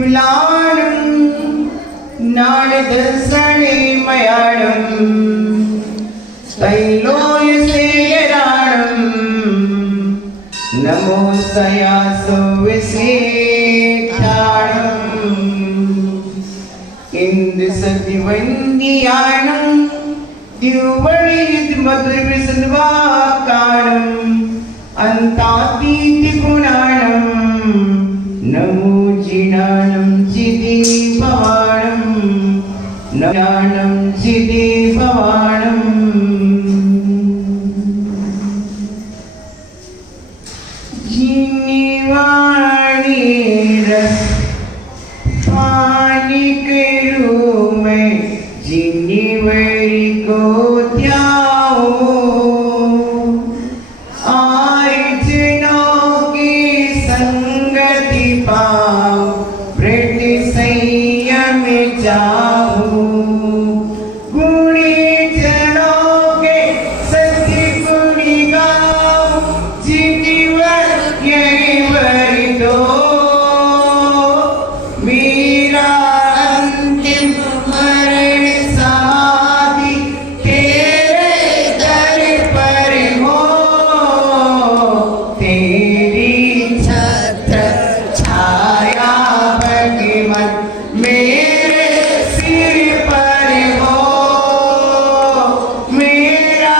विमलानं नाडदर्शने मयाळं तैलोयसेयराणं नमो सयासो विशेषाणं इंद्रसतिवन्दियाणं द्युवळियुद्मधुरविसन्वाकाणं अन्तातीतिगुणाणं नमो जिनानं जिदेभवाणं नयानं जिदेभवाणं जिनिवाणी रस पानी के रूप में जिनिवरी को त्याओ आर्जनों की संगति पाओ वृत्ति संयम जाओ गुणी जनों के सत्य गुणी गाओ जिनिवर यही वरी दो मेरा अंतिम मरण समाधि तेरे दर पर हो तेरी छत्र छाया भगवत मेरे सिर पर हो मेरा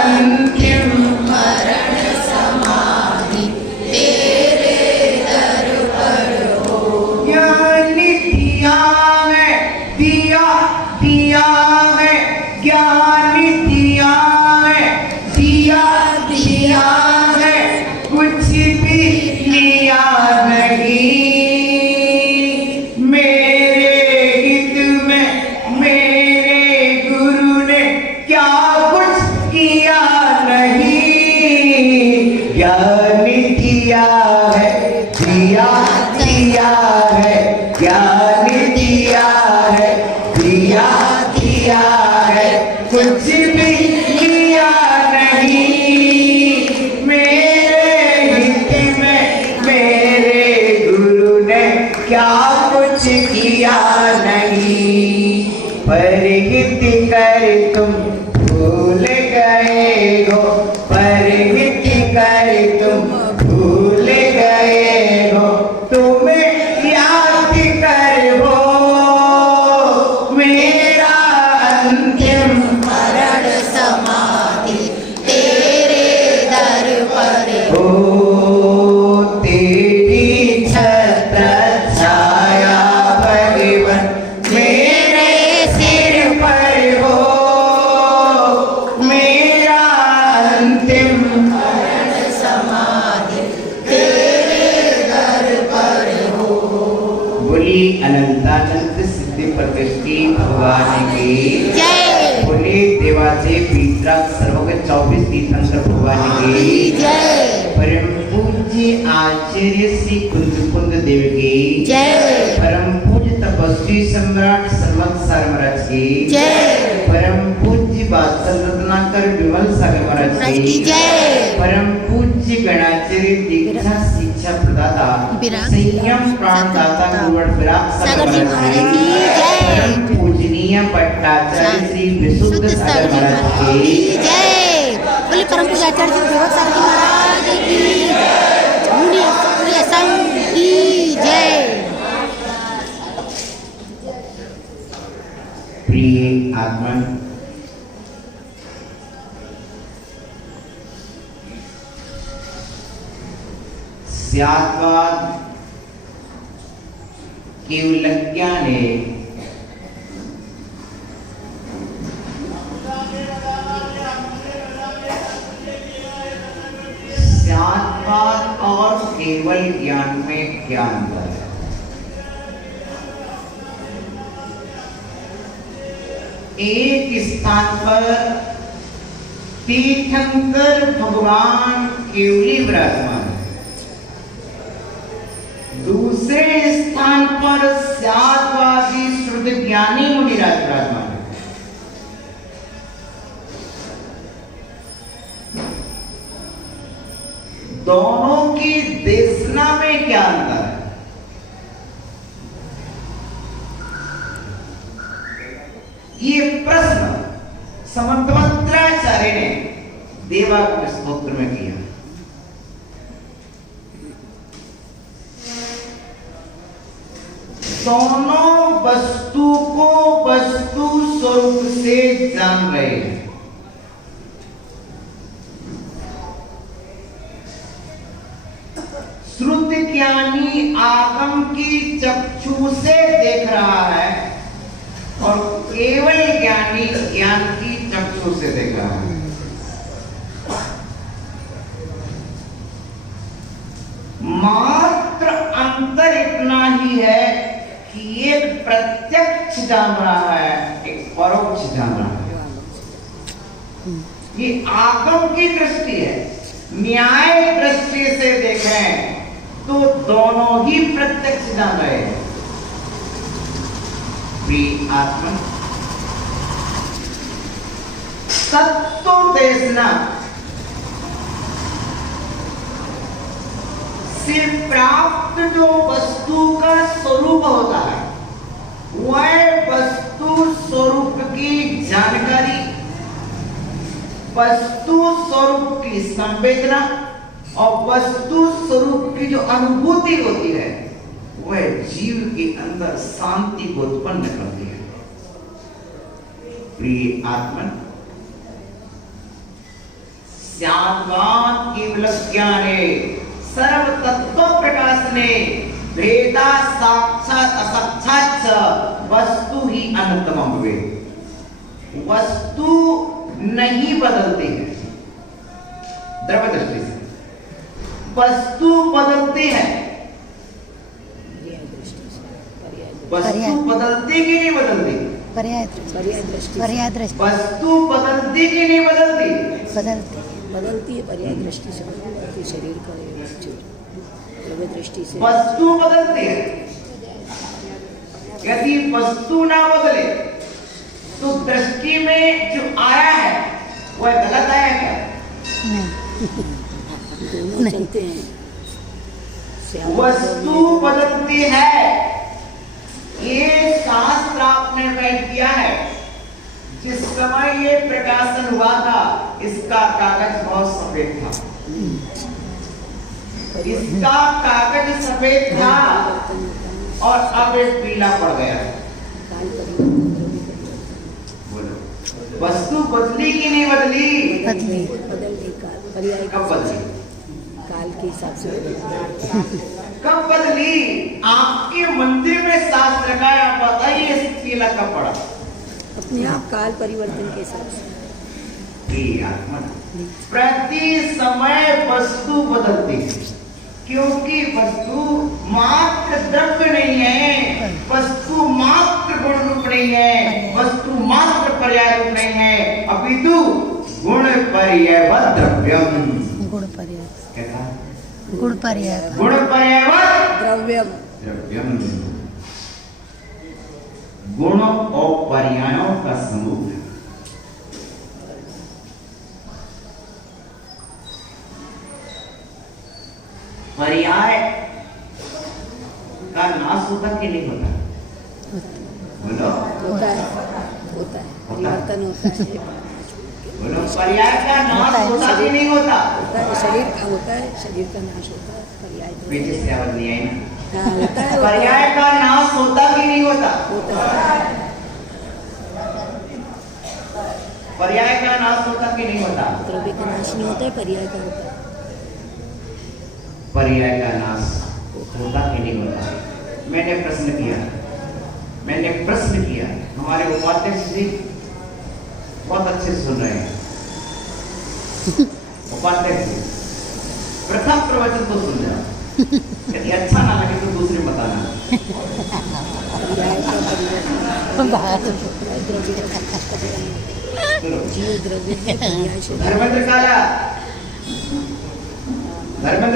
अंतिम मरण समाधि तेरे दर पर हो ज्ञान दिया है दिया दिया है ज्ञान दिया है दिया दिया है कुछ भी लिया नहीं मेरे हित में मेरे गुरु ने क्या कुछ किया नहीं ज्ञान दिया है दिया दिया है ज्ञान दिया है दिया दिया है कुछ भी लिया नहीं मेरे हित में मेरे गुरु ने क्या कुछ किया नहीं परहित कर तुम भूल गए हो परहित कर तुम भूल गए हो तुम्हें याद कर हो मेरा अंतिम मरण समाधि तेरे दर पर हो तेरी छत्र छाया भगवन मेरे सिर पर हो मेरा अंतिम मरण समाधि तेरे दर पर हो बोली अनंतानंद सिद्धी प्रतिष्ठी भगवान की जय बोले देवाचे पितराक सर्वगत 24 तीर्थंकर भगवान की जय परम पूज्य आचार्य श्री कुंद देव की जय परम पूज्य तपस्वी सम्राट सर्वसार महाराज की जय परम पूज्य बादशाह रत्नाकर विमल सागर महाराज की जय परम पूज्य गणाचार्य दीक्षा शिक्षा प्रदाता विराग संयम प्राणदाता गुरुवर विराग सागर जी महाराज की जय परम पूजनीय पट्टाचार्य श्री विशुद्ध सागर महाराज की जय बोले परम पूज्य आचार्य श्री विवेक सागर जी महाराज की मुनि प्रिय संघ की जय प्रिय आत्मन स्यात्वाद केवलज्ञा ने स्यात्वाद और केवल ज्ञान में क्या अंतर है एक स्थान पर तीर्थंकर भगवान केवली विराजमान है दूसरे स्थान पर स्यात्वादी श्रुत ज्ञानी मुनि विराजमान है दोनों की देशना में क्या अंतर है सेवा को स्तोत्र में किया। दोनों वस्तु को वस्तु स्वरूप से जान रहे हैं। श्रुति ज्ञानी आगम की चक्षु से देख रहा है और केवल ज्ञानी ज्ञान की चक्षु से देख रहा है। मात्र अंतर इतना ही है कि एक प्रत्यक्ष जान रहा है, एक परोक्ष जान रहा है। ये आगम की दृष्टि है। न्याय दृष्टि से देखें तो दोनों ही प्रत्यक्ष जान रहे हैं। आत्मा तत्व देशना से प्राप्त जो वस्तु का स्वरूप होता है, वह वस्तु स्वरूप की जानकारी, वस्तु स्वरूप की संवेदना और वस्तु स्वरूप की जो अनुभूति होती है, वह जीव के अंदर शांति को उत्पन्न करती है। प्रिय आत्मन, स्याद्वान् केवल ज्ञाने सर्व तत्व प्रकाशने भेदा साक्षात असाक्षात वस्तु ही अनंतम हुए। वस्तु नहीं बदलती है द्रव्य दृष्टि से, वस्तु बदलती है। वस्तु बदलती कि नहीं बदलती? पर्याय दृष्टि। वस्तु बदलती कि नहीं बदलती? बदलती है पर्याय दृष्टि से, शरीर का द्रव्य दृष्टि से वस्तु बदलती है। यदि वस्तु ना बदले तो दृष्टि में जो आया है वह गलत आया क्या? दोनों चलते हैं। वस्तु बदलती है, ये शास्त्र आपने तय किया है। जिस समय ये प्रकाशन हुआ था, इसका कागज बहुत सफेद था, इसका कागज सफेद था और अब ये पीला पड़ गया। बोलो, वस्तु बदली कि नहीं बदली? बदल पर्याय कब बदली? काल के हिसाब से कब बदली? आपके मंदिर में शास्त्र का आप बताइए, पीला कब पड़ा? अपने आप काल परिवर्तन के हिसाब से। प्रति समय वस्तु बदलती है, क्योंकि वस्तु मात्र द्रव्य नहीं है, वस्तु मात्र गुण रूप नहीं है, वस्तु मात्र पर्याय रूप नहीं है, अपितु गुण पर्याय द्रव्यम। गुण पर्याय क्या? गुण पर्याय द्रव्यम। द्रव्यम गुण और पर्यायों का समूह है। पर्याय का नाश होता कि नहीं होता? बोलो। होता है परिवर्तन होता है। बोलो, पर्याय का नाश होता कि नहीं होता? होता है, शरीर का होता है, शरीर का नाश होता है, पर्याय पीछे से आवाज नहीं आई ना? हाँ, होता है। पर्याय का नाश होता कि नहीं होता? होता है। पर्याय का नाश होता कि नहीं होता? द्रव्य का नाश नहीं होता है, पर्याय का होता है। पर्याय का नाश होता कि नहीं होता? मैंने प्रश्न किया, हमारे उपाध्यक्ष जी बहुत अच्छे सुन रहे हैं। उपाध्यक्ष जी, प्रथम प्रवचन तो सुन जाओ, यदि अच्छा ना लगे तो दूसरे बताना। पर्याय का परिवर्तन जीव द्रव्य है, पर्याय से धर्मेंद्र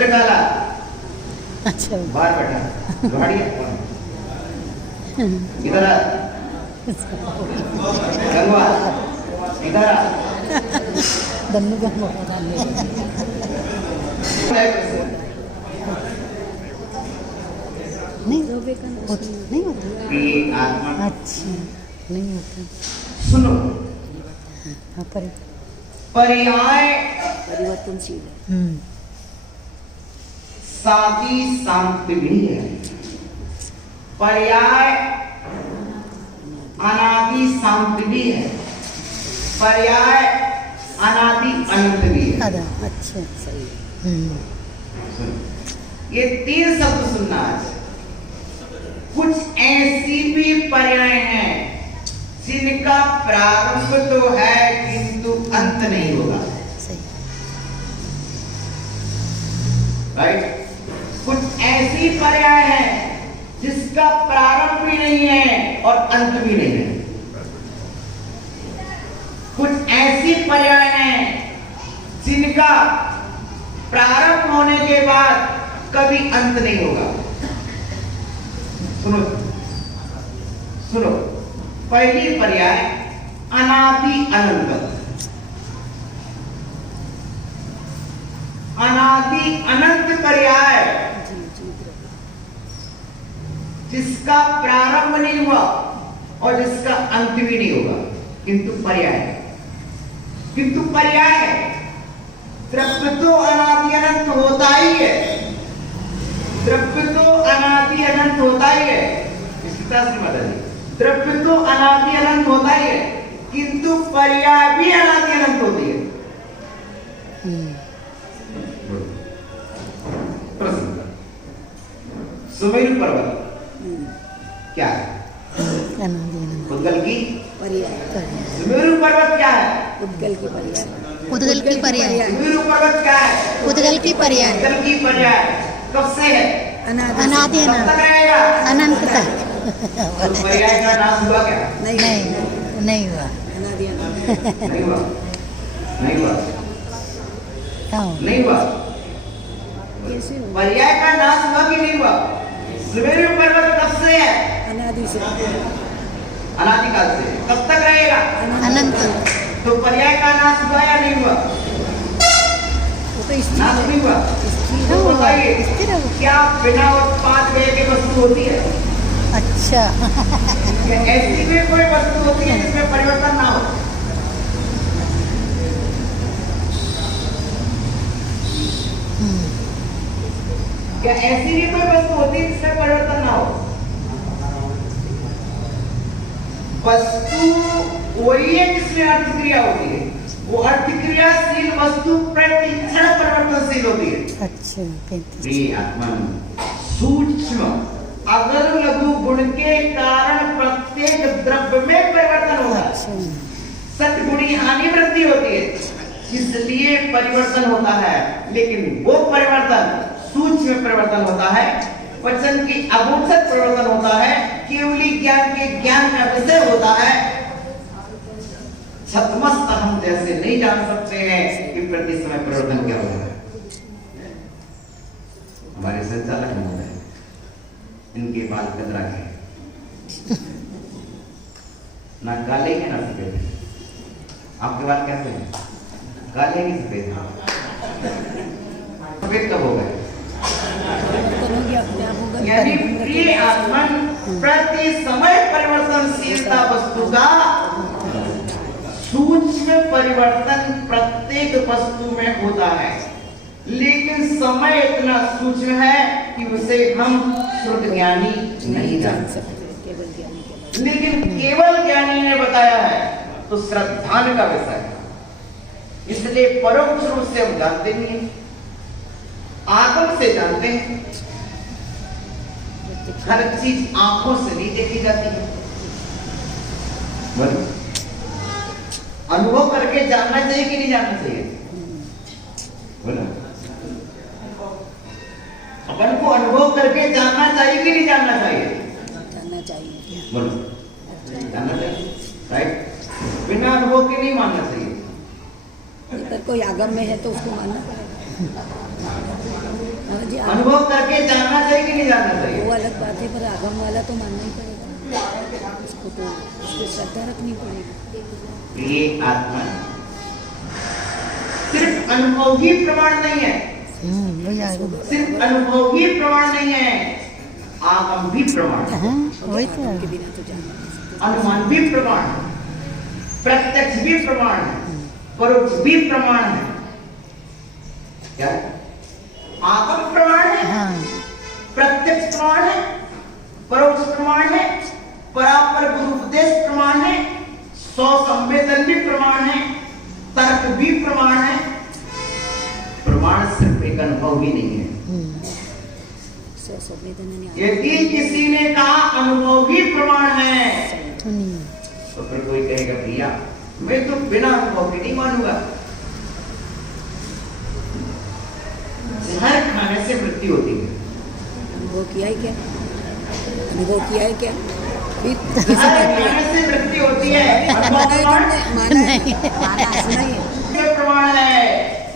काला अच्छा बाहर बैठा, लोहाड़िया इधर आ, गंगवा इधर आ। दन्नू का नहीं द्रव्य का नाश नहीं होता। कि आत्मा अच्छा नहीं होता। सुनो, हाँ पर पर्याय परिवर्तनशील है। सादी शांत भी है, पर्याय अनादि शांत भी है, पर्याय अनादि अनंत भी है। अच्छा सही। ये 3 शब्द सुनना आज। कुछ ऐसी भी पर्याय हैं जिनका प्रारंभ तो है किंतु अंत नहीं होगा। सही। राइट। कुछ ऐसी पर्याय है जिसका प्रारंभ भी नहीं है और अंत भी नहीं है। कुछ ऐसी पर्याय हैं जिनका प्रारंभ होने के बाद कभी अंत नहीं होगा। सुनो सुनो, पहली पर्याय अनादि अनंत। अनादि अनंत पर्याय जिसका प्रारंभ नहीं हुआ और जिसका अंत भी नहीं होगा, किंतु पर्याय। किंतु पर्याय द्रव्य तो अनादि अनंत होता ही है, द्रव्य तो अनादि अनंत होता ही है। इसकी तरह से मतलब द्रव्य तो अनादि अनंत होता ही है, किंतु पर्याय भी अनादि अनंत होती है। सुमेरु पर्वत क्या है? उद्गल की पर्याय। सुमेरु पर्वत क्या है? उद्गल की पर्याय। उद्गल की पर्याय। सुमेरु पर्वत क्या है? उद्गल की पर्याय। उद्गल की पर्याय कब से है? अनादि कब तक रहेगा? अनंत तक। तो पर्याय का नाम हुआ क्या? नहीं हुआ। अनादि अनंत। नहीं हुआ, नहीं हुआ, हाँ। नहीं हुआ। कैसे हुआ? पर्याय का नाश हुआ कि नहीं हुआ? सुमेरु पर्वत कब से है? अनादि से। अनादिकाल से। कब तक रहेगा? अनंत। तो पर्याय का नाश हुआ या नहीं हुआ? वो तो स्थिर नाश है। नहीं हुआ। स्थिर तो बताइए, स्थिर है वो। क्या बिना उत्पाद व्यय के वस्तु होती है? अच्छा। क्या ऐसी भी कोई वस्तु होती है जिसमें परिवर्तन ना हो? क्या ऐसी भी कोई वस्तु होती है जिसमें परिवर्तन ना हो? वस्तु वही है जिसमें अर्थक्रिया होती है। वो अर्थक्रियाशील वस्तु प्रतिक्षण परिवर्तनशील होती है। अच्छा। प्रिय आत्मन, सूक्ष्म अगर लघु गुण के कारण प्रत्येक द्रव्य में परिवर्तन होगा। सतगुणी हानि वृद्धि होती है, इसलिए परिवर्तन होता है। लेकिन वो परिवर्तन सूक्ष्म परिवर्तन होता है, वचन की अगोचर परिवर्तन होता है, केवली ज्ञान के ज्ञान का विषय होता है। छतमस्त हम जैसे नहीं जान सकते हैं कि प्रति समय परिवर्तन क्या हो रहा है। हमारे संचालक महोदय, इनके बाल कतरा के ना काले हैं ना सफेद हैं। आपके बाल कैसे हैं? काले नहीं सफेद हैं। सफेद कब हो गए? यानी प्रिय आत्मन, प्रति समय परिवर्तनशीलता वस्तु का सूक्ष्म परिवर्तन प्रत्येक वस्तु में होता है, लेकिन समय इतना सूक्ष्म है कि उसे हम श्रुत ज्ञानी नहीं जान सकते। लेकिन केवल ज्ञानी ने बताया है तो श्रद्धान का विषय है, इसलिए परोक्ष रूप से हम जानते नहीं हैं, आगम से जानते हैं। हर चीज आंखों से नहीं देखी जाती है, अनुभव करके जानना चाहिए कि नहीं जानना चाहिए? बोला, अपन को अनुभव करके जानना चाहिए कि नहीं जानना चाहिए? जानना चाहिए। बोलो, जानना चाहिए, राइट? बिना अनुभव के नहीं मानना चाहिए। अगर कोई आगम में है तो उसको मानना पड़ेगा। अनुभव करके जानना चाहिए कि नहीं जानना चाहिए? वो अलग बात है, पर आगम वाला तो मानना ही पड़ेगा। उसको तो उसकी श्रद्धा रखनी पड़ेगी। ये आत्मा सिर्फ अनुभव ही प्रमाण नहीं है, सिर्फ अनुभव ही प्रमाण नहीं है, आगम भी प्रमाण है। के बिना तो जानना नहीं सकते। अनुमान भी प्रमाण, प्रत्यक्ष भी प्रमाण है। परोक्ष भी प्रमाण है। क्या आगम प्रमाण है, हाँ प्रत्यक्ष प्रमाण है, परोक्ष प्रमाण है, परापर गुरु उपदेश प्रमाण है, सौ संवेदन भी प्रमाण है, तर्क भी प्रमाण है। प्रमाण सिर्फ एक अनुभव ही नहीं है। यदि किसी ने कहा अनुभव ही प्रमाण है तो नहीं तो फिर कोई कहेगा भैया मैं तो बिना अनुभव के नहीं मानूंगा। जहर खाने से मृत्यु होती है। अनुभव किया है क्या? अनुभव किया है क्या? फिर जहर खाने से मृत्यु होती है। अनुभव प्रमाण माना है, सुना है। ये प्रमाण है।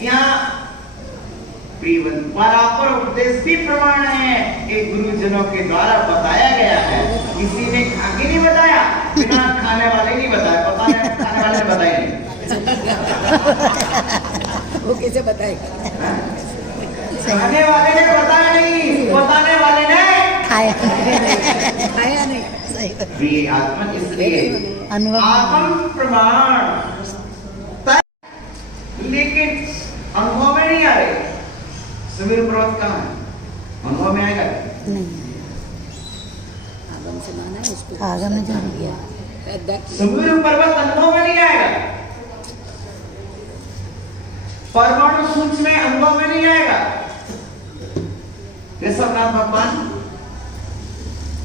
यहाँ परापर उपदेश भी प्रमाण है, एक गुरुजनों के द्वारा बताया गया है। किसी ने खा के नहीं बताया, बिना खाने वाले नहीं बताया, खाने वाले ने बताया नहीं। वो कैसे बताएगा? खाने वाले ने बताया नहीं, बताने वाले ने खाया आया नहीं। प्रिय आत्मा, इसलिए अनुभव आत्म प्रमाण लेकिन अनुभव में नहीं आ रहे। सुमेरु पर्वत कहाँ है? अनुभव में आएगा नहीं आगम से माना है उसको। आगम में जान गया। सुमेरु पर्वत अनुभव में नहीं आएगा। परमाणु सूक्ष्म में अनुभव में नहीं आएगा। ऋषभनाथ भगवान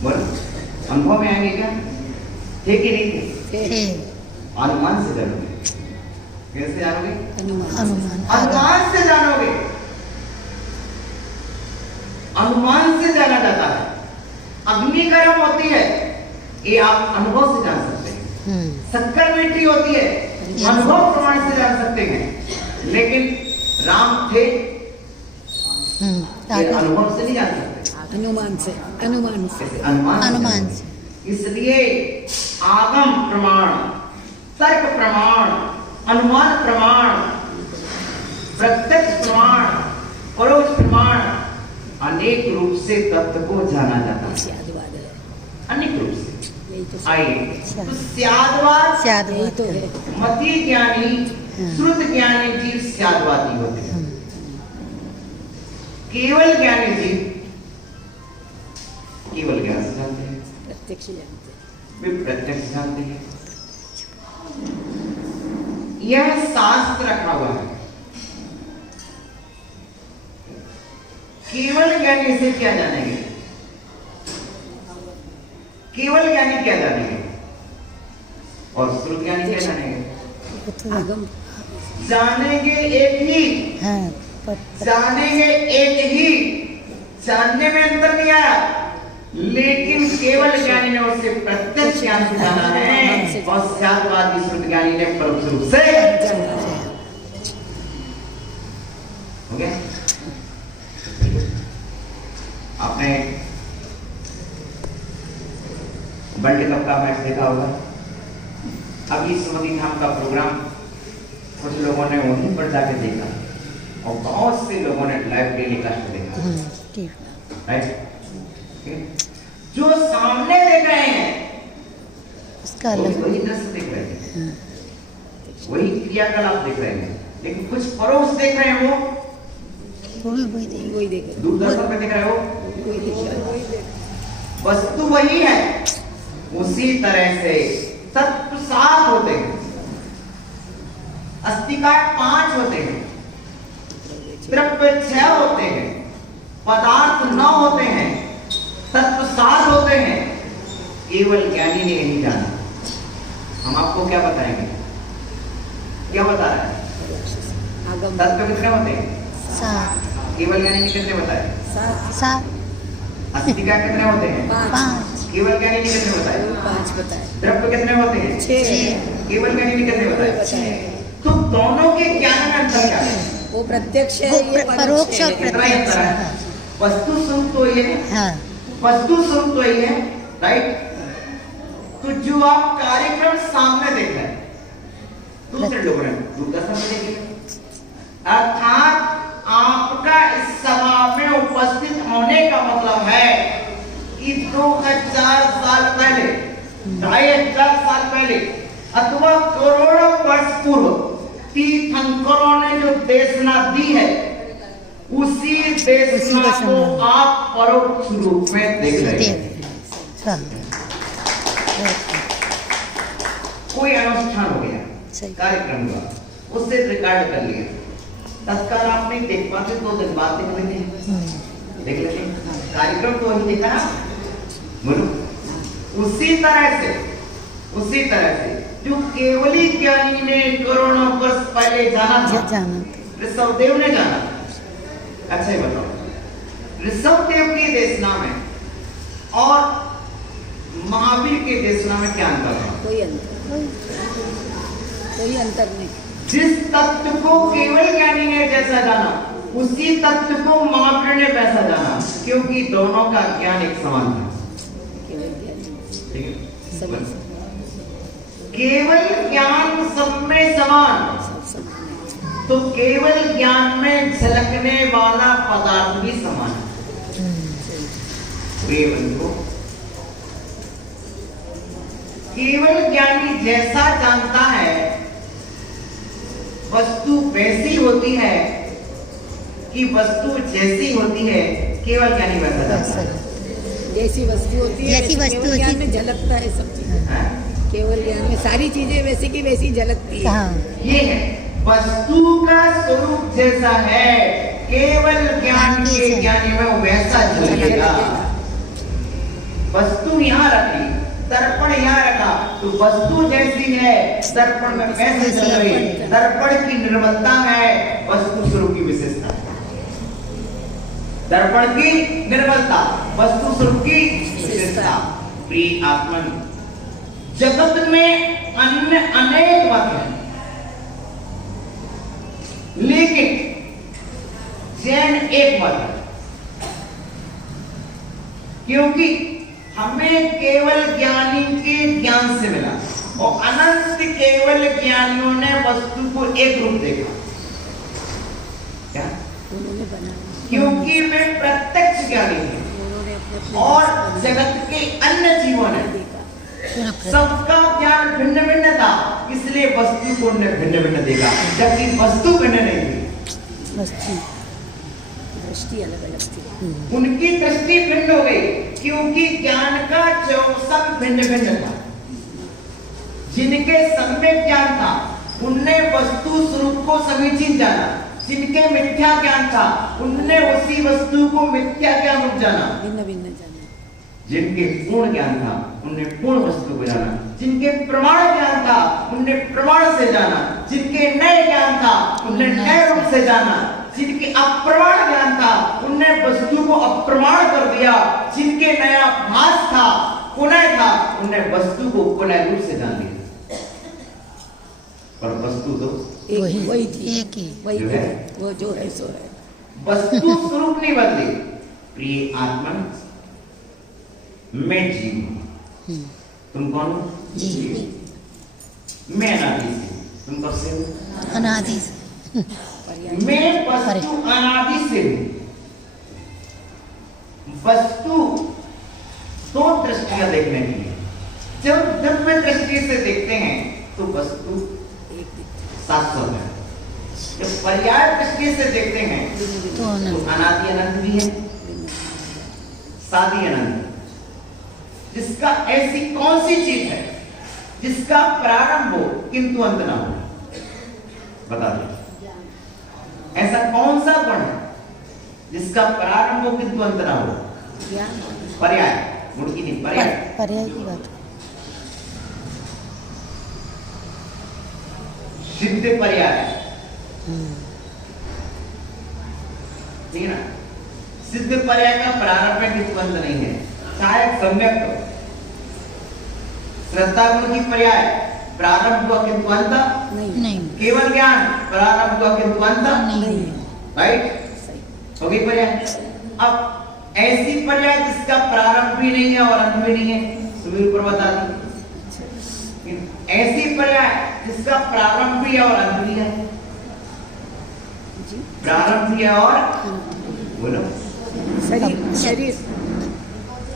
बोल अनुभव में आएंगे क्या? थे कि नहीं थे? अनुमान से जानोगे। कैसे जानोगे? अनुमान से जानोगे। अनुमान से जाना जाता है। अग्नि गर्म होती है, ये आप अनुभव से जान सकते हैं। शक्कर मीठी होती है, अनुभव प्रमाण से जान सकते हैं। लेकिन राम थे, ये अनुभव से नहीं जान सकते। अनुमान से अनुमान से। इसलिए आगम प्रमाण, तर्क प्रमाण, अनुमान प्रमाण, प्रत्यक्ष प्रमाण, परोक्ष प्रमाण अनेक रूप से तत्व को जाना जाता है। अनेक रूप से। आइए तो स्यादवाद यही तो है। मति ज्ञानी श्रुत ज्ञानी जीव स्यादवादी होते हैं। केवल ज्ञानी जीव केवल ज्ञान से जानते हैं, प्रत्यक्ष जानते हैं। वे प्रत्यक्ष जानते हैं। यह शास्त्र रखा हुआ है। केवल ज्ञानी से क्या जानेंगे? केवल ज्ञानी क्या जानेंगे और श्रुत ज्ञानी क्या जानेंगे? आगम जानेंगे एक ही, जानेंगे एक ही। जानने में अंतर नहीं आया, लेकिन केवल ज्ञानी ने उसे प्रत्यक्ष ज्ञान से जाना है और स्यादवादी श्रुत ज्ञानी ने परोक्ष रूप से हो गया। आपने वर्ल्ड कप का मैच देखा होगा। अभी सुमति धाम का प्रोग्राम कुछ लोगों ने वहीं पर जाके देखा और बहुत से लोगों ने लाइव टेलीकास्ट देखा। राइट? जो सामने देख रहे हैं उसका अलग वही दृश्य देख रहे हैं, वही क्रियाकलाप देख रहे हैं। लेकिन कुछ परोक्ष देख रहे हैं, वही देख दूरदर्शन पे देख रहे हो, वस्तु वही है। उसी तरह से तत्व 7 होते हैं, अस्थिकाट 5 होते हैं, द्रव्य 6 होते हैं, पदार्थ 9 होते हैं, तत्व 7 होते हैं। केवल ज्ञानी ने नहीं जाना। हम आपको क्या बताएंगे? क्या बता रहे हैं? तत्व कितने होते हैं? 7 केवल ज्ञानी ने कितने बताए? 7 अस्थिकाट कितने होते हैं? 5 केवल ज्ञानी ने कितने बताए? 5 बताए। द्रव्य कितने होते हैं? 6 केवल ज्ञानी ने कितने बताए? तो दोनों के ज्ञान में अंतर क्या है? वो प्रत्यक्ष है, वो ये परोक्ष और कितना ही अंतर है? वस्तु स्वरूप तो ये है, हाँ वस्तु स्वरूप तो ये है, राइट? तो जो आप कार्यक्रम सामने देख रहे हैं, दूसरे लोगों ने दूरदर्शन में देखे, अर्थात आपका इस सभा में उपस्थित होने का मतलब है कि 2000 साल पहले, 2500 साल पहले अथवा करोड़ों वर्ष पूर्व तीर्थंकरों ने जो देशना दी है उसी देशना को आप परोक्ष रूप में देख रहे हैं। कोई अनुष्ठान हो गया, कार्यक्रम हुआ, उससे रिकॉर्ड कर लिया, तत्काल आप नहीं देख पाते, 2 दिन बाद देख लेते हैं, देख लेते हैं, कार्यक्रम तो वही देखा ना, बोलो। उसी तरह से जो केवली ज्ञानी ने करोड़ों वर्ष पहले जाना था, ऋषभदेव ने जाना। अच्छा ही बताओ, ऋषभदेव की देशना में और महावीर के देशना में क्या अंतर है? कोई अंतर नहीं। जिस तत्व को केवल ज्ञानी ने जैसा जाना, उसी तत्व को महावीर ने वैसा जाना, क्योंकि दोनों का ज्ञान एक समान था। केवल ज्ञान सब में समान, तो केवल ज्ञान में झलकने वाला पदार्थ भी समान है। प्रिय बंधुओं, केवल ज्ञानी जैसा जानता है वस्तु वैसी होती है कि वस्तु जैसी होती है, केवल ज्ञानी वैसा जानता है। जैसी वस्तु होती है, केवल ज्ञान में झलकता है सब चीजें। केवल ज्ञान में सारी चीजें वैसी की वैसी झलकती है। ये है, वस्तु का स्वरूप जैसा है, केवल ज्ञान के ज्ञानी में वैसा झलकेगा। वस्तु यहाँ रखी, दर्पण यहाँ रखा, तो वस्तु जैसी है, दर्पण में कैसे चल रही? दर्पण की निर्मलता है वस्तु स्वरूप की विशेषता। दर्पण की निर्मलता वस्तु स्वरूप की विशेषता। प्रिय आत्मन, जगत में अन्य अनेक बातें हैं, लेकिन जैन एक बात है, क्योंकि हमें केवल ज्ञानी के ज्ञान से मिला और अनंत केवल ज्ञानियों ने वस्तु को एक रूप देखा। क्या? क्योंकि वे प्रत्यक्ष ज्ञानी थे और जगत के अन्य जीवों ने सबका ज्ञान भिन्न भिन्न था, इसलिए वस्तु को उन्होंने भिन्न भिन्न देखा, जबकि वस्तु भिन्न नहीं थी, दृष्टि अलग अलग थी। उनकी दृष्टि भिन्न हो गई, क्योंकि ज्ञान का चौसम भिन्न भिन्न था। जिनके सम्यक ज्ञान था उनने वस्तु स्वरूप को समीचीन जाना, जिनके मिथ्या ज्ञान था उनने उसी वस्तु को मिथ्या ज्ञान रूप जाना। भिन्न भिन्न जाना। जिनके पूर्ण ज्ञान था उनने पूर्ण वस्तु को जाना, जिनके प्रमाण ज्ञान था उनने प्रमाण से जाना, जिनके नए ज्ञान था उनने नए रूप से जाना, जिनके अप्रमाण ज्ञान था उनने वस्तु को अप्रमाण कर दिया, जिनके नया भास था पुनः था उनने वस्तु को पुनः रूप से जान लिया। पर वस्तु तो वही थी, एक ही वही जो है, वो जो है सो है। वस्तु स्वरूप नहीं बदली। प्रिय आत्मन, मैं जीव हूं, तुम कौन हो? मैं अनादि से, तुम कब से हो? अनादि से। मैं वस्तु अनादि से हूं। वस्तु दो दृष्टियां देखने की है। जब मैं दृष्टि से देखते हैं तो वस्तु शाश्वत है, जब पर्याय दृष्टि से देखते हैं तो अनादि अनंत भी है, सादी अनंत। जिसका ऐसी कौन सी चीज है जिसका प्रारंभ हो किंतु अंत ना हो? बता दो, ऐसा कौन सा गुण है जिसका प्रारंभ हो किंतु अंत ना हो? पर्याय, मुड़की नहीं, पर्याय। पर्याय की बात। सिद्ध पर्याय, ठीक है ना? सिद्ध पर्याय का प्रारंभ है किंतु अंत नहीं है। चाहे सम्यक श्रद्धा गुण की पर्याय प्रारंभ हुआ किंतु अंत नहीं। केवल ज्ञान प्रारंभ हुआ किंतु अंत नहीं। राइट, हो गई पर्याय। अब ऐसी पर्याय जिसका प्रारंभ भी नहीं है और अंत भी नहीं है, सुबह ऊपर बता दी। ऐसी पर्याय जिसका प्रारंभ भी है और अंत भी है, प्रारंभ भी है और बोलो शरीर।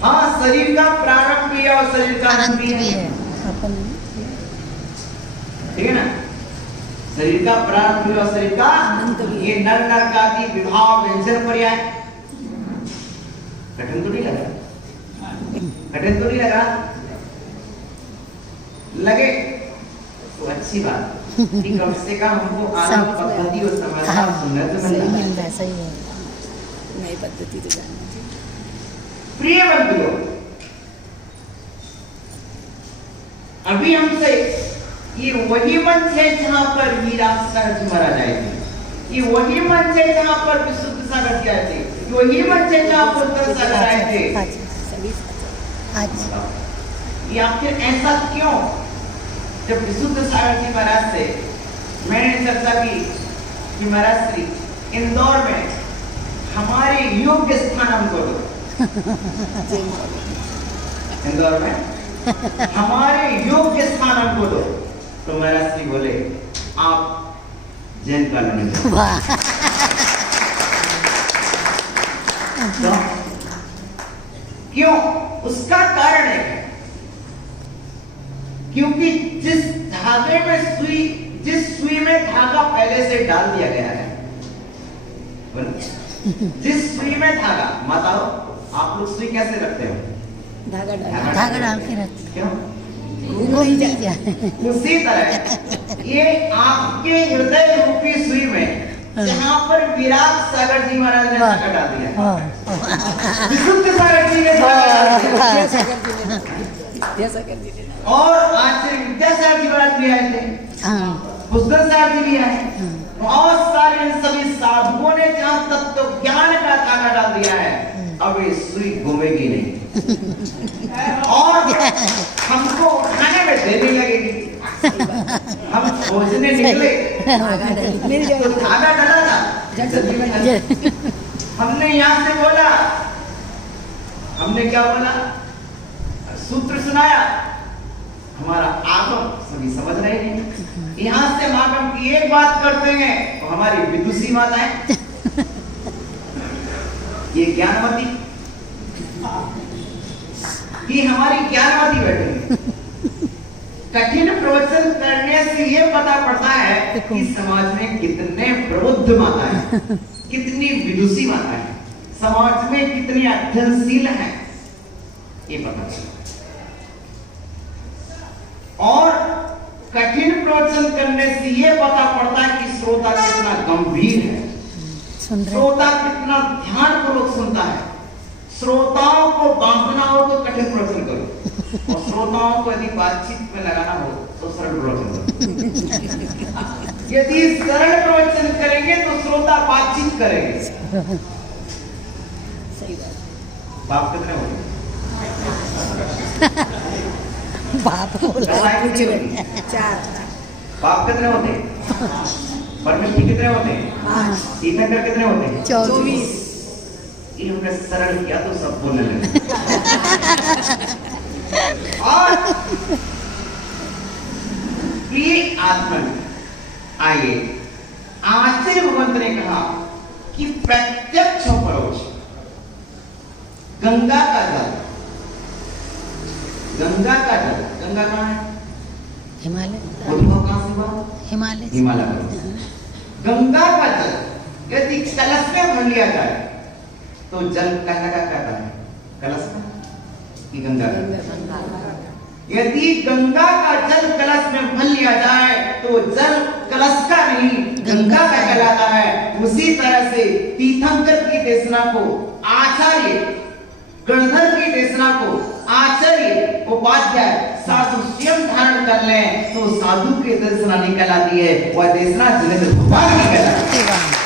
हाँ, शरीर का प्रारंभ भी है और शरीर का अंत भी है, ठीक है ना? शरीर का प्रारंभ हुआ, शरीर का ये नर नरकादि विभाव व्यंजन पर्याय। कठिन तो नहीं लगा? कठिन तो नहीं लगा? लगे तो अच्छी बात कि कम से कम हमको आराम पद्धति और समाधान सुनने से मिल रहा है। सही है। नई पद्धति तो जानना चाहिए। प्रिय बंधुओं, अभी हमसे ये वही मंच है जहां पर मीरा सागर जी महाराज आए थे, ये वही मंच है जहां पर विशुद्ध सागर जी आए थे, वही मंच है जहां पर उत्तर सागर आए थे। अच्छा, ये आखिर ऐसा क्यों? जब विशुद्ध सागर जी महाराज से मैंने चर्चा की कि महाराज श्री इंदौर में हमारे योग्य स्थान हमको दो। इंदौर में हमारे योग्य स्थान हमको दो, तो महाराज श्री बोले आप जैन कॉलोनी में। तो क्यों? उसका कारण है क्योंकि जिस धागे में सुई, जिस सुई में धागा पहले से डाल दिया गया है, जिस सुई में धागा, माताओं आप लोग सुई कैसे रखते हो? धागा डाल के रखते। क्यों? घूम नहीं जाए। उसी तरह ये आपके हृदय रूपी सुई में जहां पर विराट सागर जी महाराज ने धागा डाल दिया, विशुद्ध सागर जी ने धागा डाल दिया, और आचार्य विद्यासागर जी महाराज भी आए थे, पुष्कर सागर जी भी आए, बहुत सारे सभी साधुओं ने जहां तत्व ज्ञान का धागा डाल दिया है, अब ये सुई घूमेगी नहीं और हमको उठाने में देर नहीं लगेगी। हम खोजने निकले तो धागा डला था, हमने यहाँ से बोला, हमने क्या बोला? सूत्र सुनाया, हमारा आगम सभी समझ रहे हैं। यहाँ से आगम की एक बात करते हैं तो हमारी विदुषी माताएं, ये ज्ञानवती, ये हमारी ज्ञानवती बैठी। कठिन प्रवचन करने से ये पता पड़ता है कि समाज में कितने प्रबुद्ध माताएं, कितनी विदुषी माताएं, समाज में कितनी अध्ययनशील हैं, ये पता चलता। और कठिन प्रवचन करने से ये पता पड़ता है कि श्रोता कितना गंभीर है, श्रोता कितना ध्यानपूर्वक सुनता है। श्रोताओं को बांधना हो तो कठिन प्रवचन करो, और श्रोताओं को यदि बातचीत में लगाना हो तो सरल प्रवचन करो। यदि सरल प्रवचन करेंगे तो श्रोता बातचीत करेंगे। सही बात। बाप कितने होते? बाप पूछ रहे चार। बाप कितने होते? परमेश्वर कितने होते? तीर्थंकर कितने होते? 24। इन्होंने सरल किया तो सब बोलने लगे। और प्रिय आत्मा, आइए, आचार्य भगवंत ने कहा कि प्रत्यक्ष और परोक्ष, गंगा का जल, गंगा का जल, गंगा कहाँ है? हिमालय। उद्भव कहाँ से हुआ? हिमालय। हिमालय। गंगा का जल यदि कलश में भर लिया जाए तो जल कहने का कहता है कलश का कि गंगा का? यदि गंगा का जल कलश में भर लिया जाए तो जल कलश का नहीं गंगा का कहलाता है। उसी तरह से तीर्थंकर की देशना को आचार्य, गणधर की देशना को आचार्य, उपाध्याय साधु स्वयं धारण कर लें तो साधु की देशना नहीं कहलाती है, वह देशना जिनेंद्र भगवान की कहलाती है।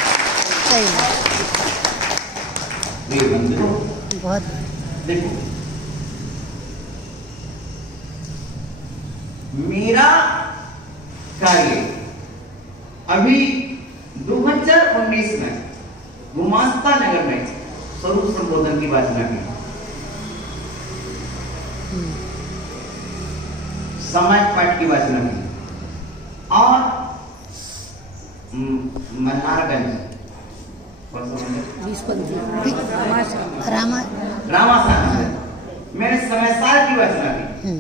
बहुत देखो, मेरा कार्य अभी 2019 में गुमास्ता नगर में स्वरूप संबोधन की वाचना की, समाज पाठ की वाचना की, और मल्हारगंज रामासान मैंने समयसार की वाचना की।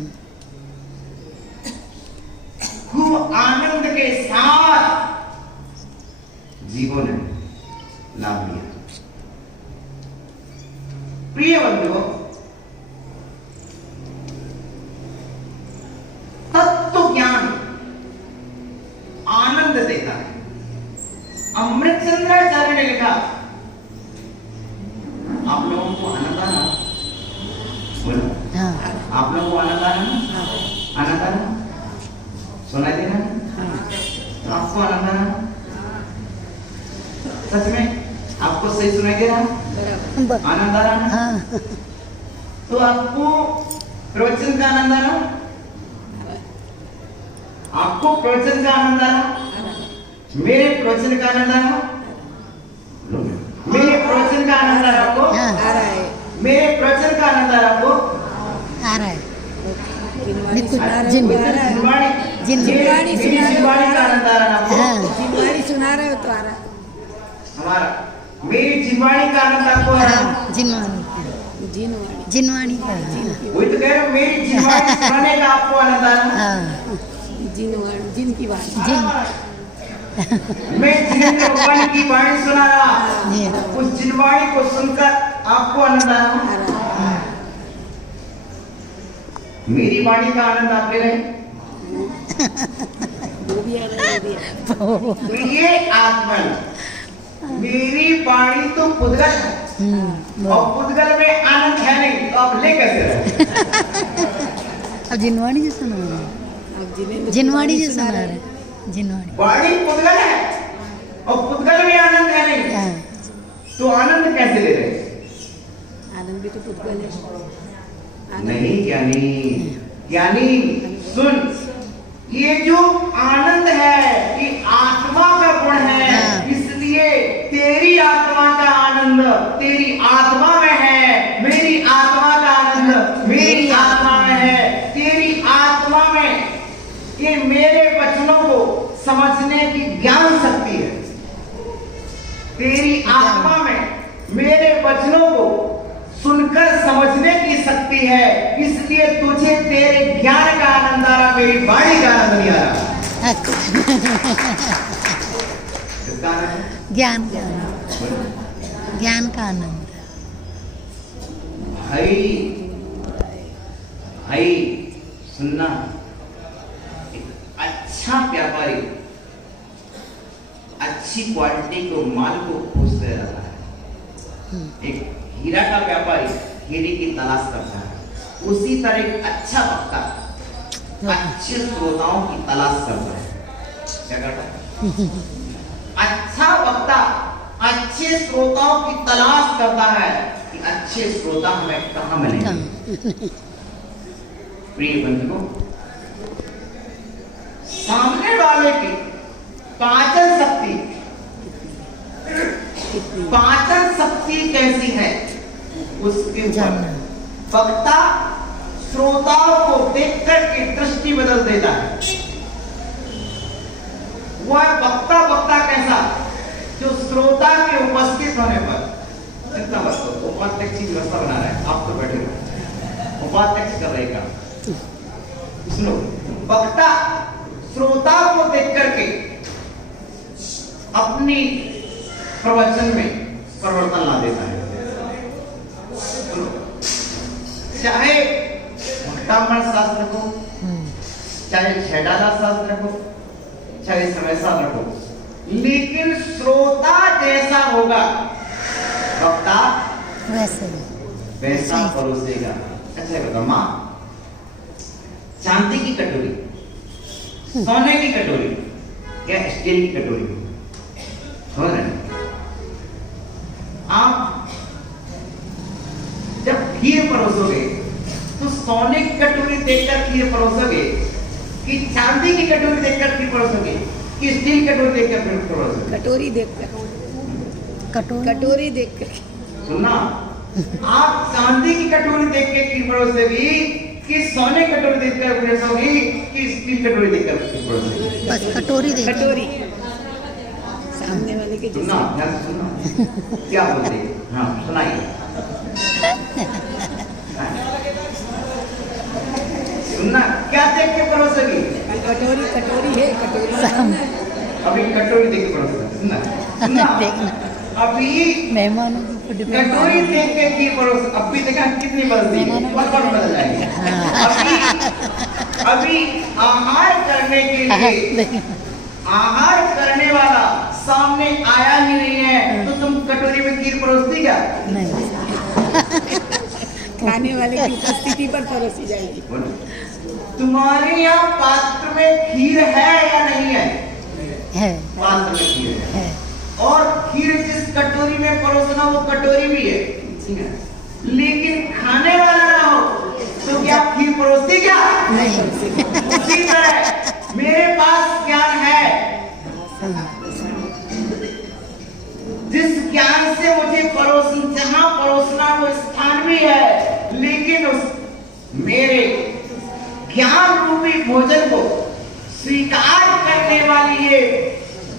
खूब आनंद के साथ दिया। प्रिय बंधुओं, तत्व ज्ञान आनंद देता है। अमृतचंद्राचार्य ने लिखा, आप लोगों को आनंद आना, बोलो, आप लोगों को आनंद आना, आनंद आना, सुनाई देना, आपको आनंद आना, सच में आपको सही सुनाई दे रहा, आनंद आ रहा, तो आपको प्रवचन का आनंद आ रहा, आपको प्रवचन का आनंद आ रहा, मेरे प्रवचन का आनंद आ रहा, मेरे प्रवचन का आनंद आ रहा आपको, आ रहा है, मेरे प्रवचन का आनंद आ रहा आपको, आ रहा है। जिनवाणी सुना रहे हो जिन- तो आ रहा है। जिनवाणी का आनंद आ रहा आपको, जिनवाणी सुना रहे हो तो आ रहा है। हमारा मेरी जिनवाणी का आनंद आपको आ रहा, जिनवाणी जिनवाणी जिनवाणी का वही तो कह रहा हूँ, मेरी जिनवाणी सुनाने का आपको आनंद आ रहा, हाँ जिनवाणी जिन की वाणी जिन मैं जिनेंद्र भगवान की वाणी सुना रहा, जी उस जिनवाणी को सुनकर आपको आनंद आ रहा, आ रहा है। मेरी वाणी का आनंद आप ले रहे, वो भी आ रहा है, वो भी आ रहा है। तो ये आत्मन, मेरी वाणी तो पुद्गल है, और पुद्गल में आनंद है नहीं, तो आप ले कैसे रहे? अब जिनवाणी जी सुना रहे हैं, अब जिनेंद्र जिनवाणी जी सुना सुना रहे रहे हैं। हैं, जिनवाणी वाणी पुद्गल है, और पुद्गल में आनंद है नहीं, हाँ तो आनंद कैसे ले रहे? आनंद भी तो पुद्गल है। आनंद नहीं ज्ञानी, ज्ञानी सुन, ये जो आनंद है ये आत्मा का गुण है, हाँ। इसलिए तेरी आत्मा का आनंद तेरी आत्मा में है, मेरी आत्मा का आनंद मेरी आत्मा में है, तेरी आत्मा में ये मेरे वचनों को समझने की ज्ञान शक्ति है, तेरी आत्मा में मेरे वचनों को सुनकर समझने की शक्ति है, इसलिए तुझे तेरे ज्ञान का आनंद आ रहा, मेरी वाणी का आनंद नहीं आ रहा। किसका आनंद? ज्ञान का आनंद, ज्ञान का आनंद। भाई भाई सुनना, एक अच्छा व्यापारी अच्छी क्वालिटी को माल को खोजते रहता है, एक हीरा का व्यापारी हीरे की तलाश करता है, उसी तरह एक अच्छा वक्ता अच्छे श्रोताओं की तलाश करता है। क्या करता है? अच्छा वक्ता अच्छे श्रोताओं की तलाश करता है कि अच्छे श्रोता हमें कहाँ मिलेंगे। प्रिय बंधुओं, सामने वाले की पाचन शक्ति, पाचन शक्ति कैसी है उसके ऊपर वक्ता श्रोताओं को देखकर के दृष्टि बदल देता है। वह वक्ता कैसा, जो श्रोता के उपस्थित होने पर, चिंता मत करो, उपाध्यक्ष की व्यवस्था बना रहा है, आप तो बैठे हो, उपाध्यक्ष कर रहेगा। सुनो, वक्ता श्रोता को देख करके अपनी प्रवचन में परिवर्तन ला देता है। चाहे भक्तामण शास्त्र को, चाहे छेडाला शास्त्र को, चाहे समय शास्त्र को, लेकिन श्रोता जैसा होगा वक्ता वैसा परोसेगा। अच्छा बताओ, माँ चांदी की कटोरी, सोने की कटोरी या स्टील की कटोरी हो रहा है, आप जब खीर परोसोगे तो सोने की कटोरी देखकर खीर परोसोगे कि चांदी की कटोरी देखकर खीर परोसोगे कि स्टील की कटोरी देखकर खीर परोसोगे? कटोरी देखकर, कटोरी देखकर। सुनना, आप चांदी की कटोरी देख के खीर परोसोगी कि सोने की कटोरी देखकर परोसोगी कि स्टील की कटोरी देखकर खीर परोसोगी? बस कटोरी देख, कटोरी सामने वाले के सुनना, ध्यान से सुनना, क्या बोलते हैं? हाँ सुनाइए। सुनना, क्या देख के परोसोगी? कटोरी, कटोरी है, कटोरी सामने। अभी कटोरी देख के परोसोगी। सुनना सुनना, देखना अभी मेहमानों के ऊपर डिपेंड कटोरी देख के खीर परोस, अभी देखा कितनी बदलती है, और बदल जाएगी। अभी आहार करने के लिए, आहार करने वाला सामने आया ही नहीं है, तो तुम कटोरी में खीर परोसती क्या? नहीं खाने वाले की उपस्थिति पर परोसी जाएगी। तुम्हारे यहाँ पात्र में खीर है या नहीं है? है पात्र में खीर है, है और खीर जिस कटोरी में परोसना वो कटोरी भी है, लेकिन खाने वाला ना हो तो क्या खीर परोसती क्या? नहीं उसी तरह मेरे पास ज्ञान है, जिस ज्ञान से मुझे जहां परोसना वो स्थान भी है, लेकिन उस मेरे ज्ञान रूपी भोजन को स्वीकार करने वाली ये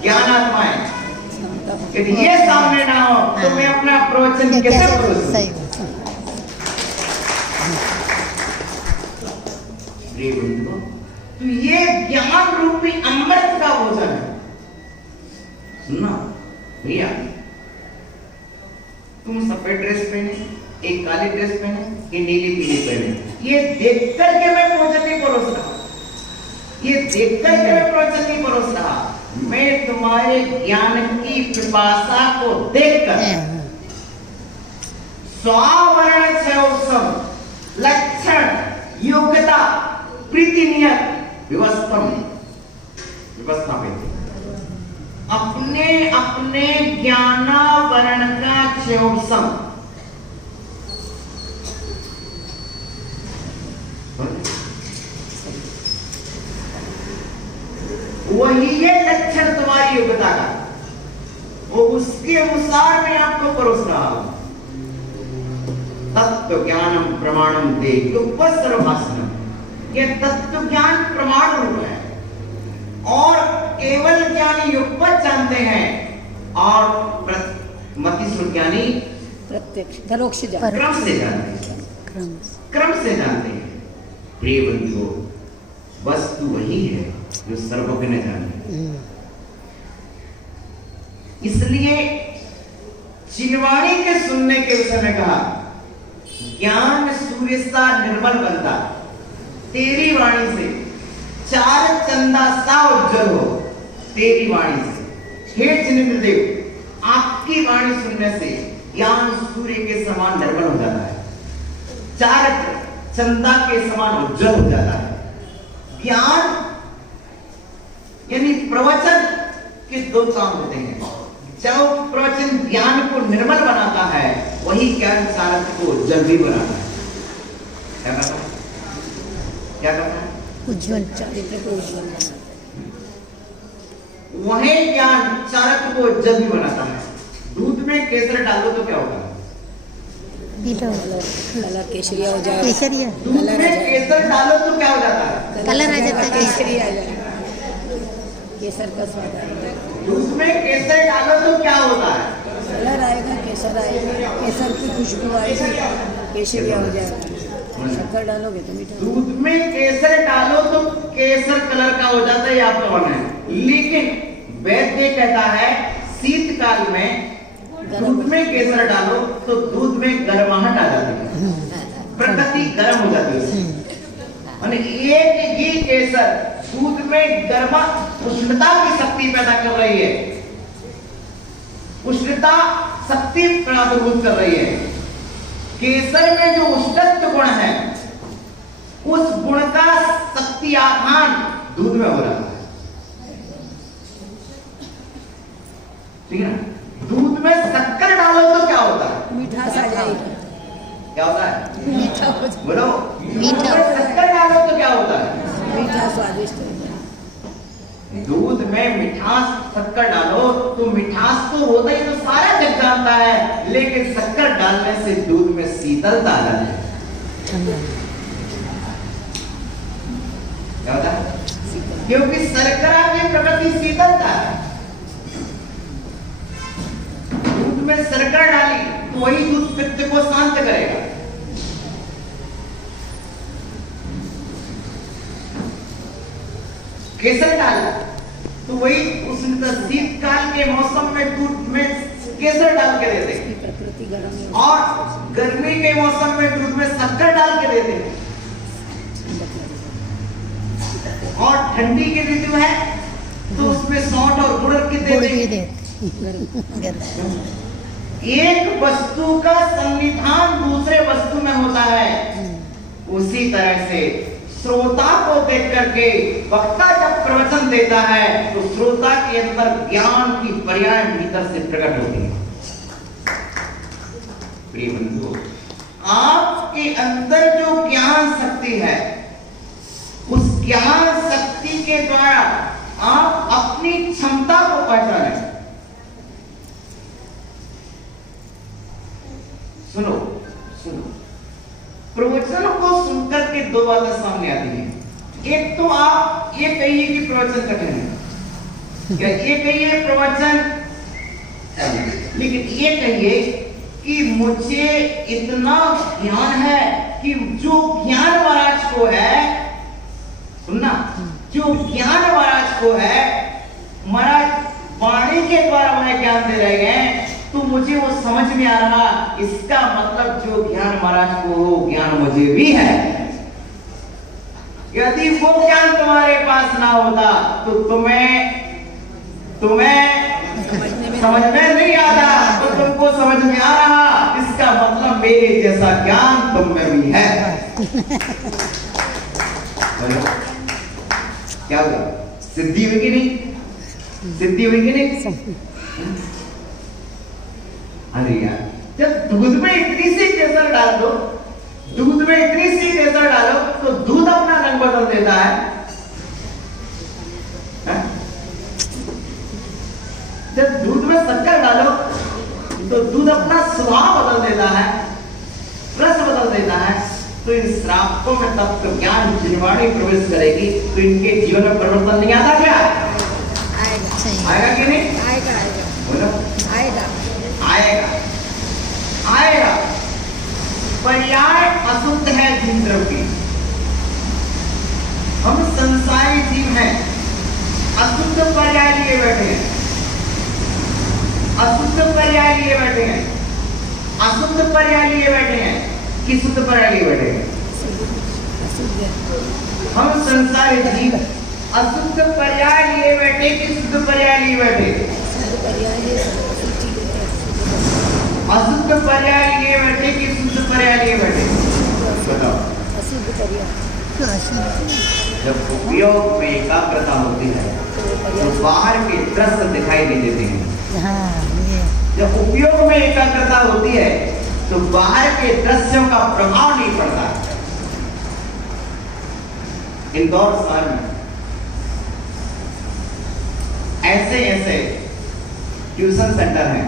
ज्ञानात्माएं, यदि ये सामने ना हो तो मैं अपना प्रवचन कैसे परोसूं? सही प्रिय बंधुओं, तो ये ज्ञान रूपी अमृत का भोजन है। सुनना भैया, तुम सफेद ड्रेस पहने, एक काली ड्रेस पहने, ये नीली पीली पहने, ये देख करके मैं भोजन नहीं परोस रहा, ये देख करके मैं प्रवचन नहीं परोस रहा, मैं तुम्हारे ज्ञान की पिपासा को देखकर स्वावरण छयोसम लक्षण योग्यता प्रीति नियत व्यवस्थापित अपने अपने ज्ञानावरण का क्षयोपम वही है लक्षण तुम्हारी योग्यता का, वो उसके अनुसार मैं आपको परोस रहा हूं। तत्व ज्ञानम प्रमाणम दे सर्वभाषणम, ये तत्व ज्ञान प्रमाण रूप है, और केवल ज्ञानी युगपत जानते हैं, और मतिस्व ज्ञानी प्रत्यक्ष परोक्ष जान क्रम से जानते हैं, क्रम से जानते हैं। प्रिय बंधुओं, वस्तु वही है जो सर्वज्ञ जाने। इसलिए चिनवाणी के सुनने के समय कहा, ज्ञान सूर्य सा निर्मल बनता तेरी वाणी से, चार चंदा सा उज्जवल हो तेरी वाणी से। हे जिनेंद्र देव, आपकी वाणी सुनने से ज्ञान सूर्य के समान निर्मल हो जाता है, चार चंदा के समान उज्जवल हो जाता है। ज्ञान यानी प्रवचन के दो काम होते हैं। जो प्रवचन ज्ञान को निर्मल बनाता है, वही ज्ञान सारथ को उज्जवल भी बनाता है। क्या कहता है? क्या कहता है? उज्जवल चारित्र को उज्जवल बनाता है। वही ज्ञान सारथ को उज्जवल भी बनाता है। दूध में केसर डालो तो क्या होगा? कलर केसरिया हो जाएगा। केसरिया दूध में केसर डालो तो क्या हो जाता है? कलर आ जाता है, केसरिया आ जाएगा, केसर का स्वाद आएगा। दूध में केसर डालो तो क्या होता है? कलर आएगा, केसर आएगा, केसर की खुशबू आएगी, केसरिया हो जाएगा। शक्कर डालोगे तो मीठा। दूध में केसर डालो तो केसर कलर का हो जाता है, आपका मानना है। लेकिन वैद्य कहता है शीतकाल में दूध में केसर डालो तो दूध में गर्माहट आ जाती है, प्रकृति गर्म हो जाती है। और एक ही केसर दूध में गर्मा उष्णता की शक्ति पैदा कर रही है, उष्णता शक्ति प्रादुर्भूत कर रही है। केसर में जो उष्णत्व गुण है, उस गुण का शक्ति आधान दूध में हो रहा है। ठीक है ना? दूध में शक्कर डालो तो क्या होता है? मिठास आ जाएगी। क्या होता है? मीठा हो जाएगा। बोलो। मीठा। दूध में शक्कर डालो तो क्या होता है? मीठा स्वादिष्ट हो जाएगा। दूध में मिठास शक्कर डालो तो मिठास तो होता ही, तो सारा जग जानता है, लेकिन शक्कर डालने से दूध में शीतलता आ जाती है। क्या होता है? क्योंकि शर्करा की प्रकृति शीतलता है। दूध में शर्करा डाली तो वही दूध पित्त को शांत करेगा। केसर डाला तो वही उस शीतकाल के मौसम में दूध में केसर डाल के देते हैं, प्रकृति गर्म है। और गर्मी के मौसम में दूध में शक्कर डाल के देते हैं, और ठंडी की ऋतु है तो उसमें सौंठ और गुड़ के देते हैं। एक वस्तु का संविधान दूसरे वस्तु में होता है, उसी तरह से श्रोता को देख करके वक्ता जब प्रवचन देता है तो श्रोता के अंदर ज्ञान की पर्याय भीतर से प्रकट होती है। प्रिय बंधु, आपके अंदर जो ज्ञान शक्ति है, उस ज्ञान शक्ति के द्वारा आप अपनी क्षमता को पहचानें। सुनो सुनो, प्रवचन को सुनकर के दो बातें सामने आती हैं। एक तो आप ये कहिए कि प्रवचन कठिन है, या ये कहिए प्रवचन, लेकिन ये कहिए कि मुझे इतना ज्ञान है कि जो ज्ञान महाराज को है, सुनना, जो ज्ञान महाराज को है, महाराज वाणी के द्वारा मुझे ज्ञान दे रहे हैं, तो मुझे वो समझ में आ रहा, इसका मतलब जो ज्ञान महाराज को हो, ज्ञान मुझे भी है। यदि वो ज्ञान तुम्हारे पास ना होता तो तुम्हें समझ में नहीं आता, तो तुमको समझ में आ रहा, इसका मतलब मेरे जैसा ज्ञान तुम में भी है। क्या होगा? सिद्धि हुई कि नहीं? सिद्धि हुई कि नहीं? अरे यार, जब दूध में इतनी सी केसर डाल दो, दूध में इतनी सी केसर डालो तो दूध अपना रंग बदल देता है। जब दूध में शक्कर डालो तो दूध अपना स्वभाव बदल देता है, रस बदल देता है। तो इन श्रावकों में तत्व ज्ञान जिनवाणी प्रवेश करेगी तो इनके जीवन में परिवर्तन नहीं आता क्या? आएगा कि नहीं? आएगा। बोलो, आएगा। आएगा। पर्याय अशुद्ध है जिन द्रव्य, हम संसारी जीव हैं, अशुद्ध पर्याय लिए बैठे हैं, अशुद्ध पर्याय लिए बैठे हैं, अशुद्ध पर्याय लिए बैठे हैं कि शुद्ध पर्याय लिए बैठे हैं? हम संसारी जीव अशुद्ध पर्याय लिए बैठे कि शुद्ध पर्याय लिए बैठे? अशुद्ध पर्याय लिए बैठे कि शुद्ध पर्याय लिए बैठे? बताओ। अशुद्ध पर्याय। जब उपयोग में एकाग्रता होती है तो बाहर के दृश्य दिखाई नहीं देते हैं। जब उपयोग में एकाग्रता होती है तो बाहर के दृश्यों का प्रभाव नहीं पड़ता। इंदौर शहर में ऐसे ट्यूशन सेंटर हैं,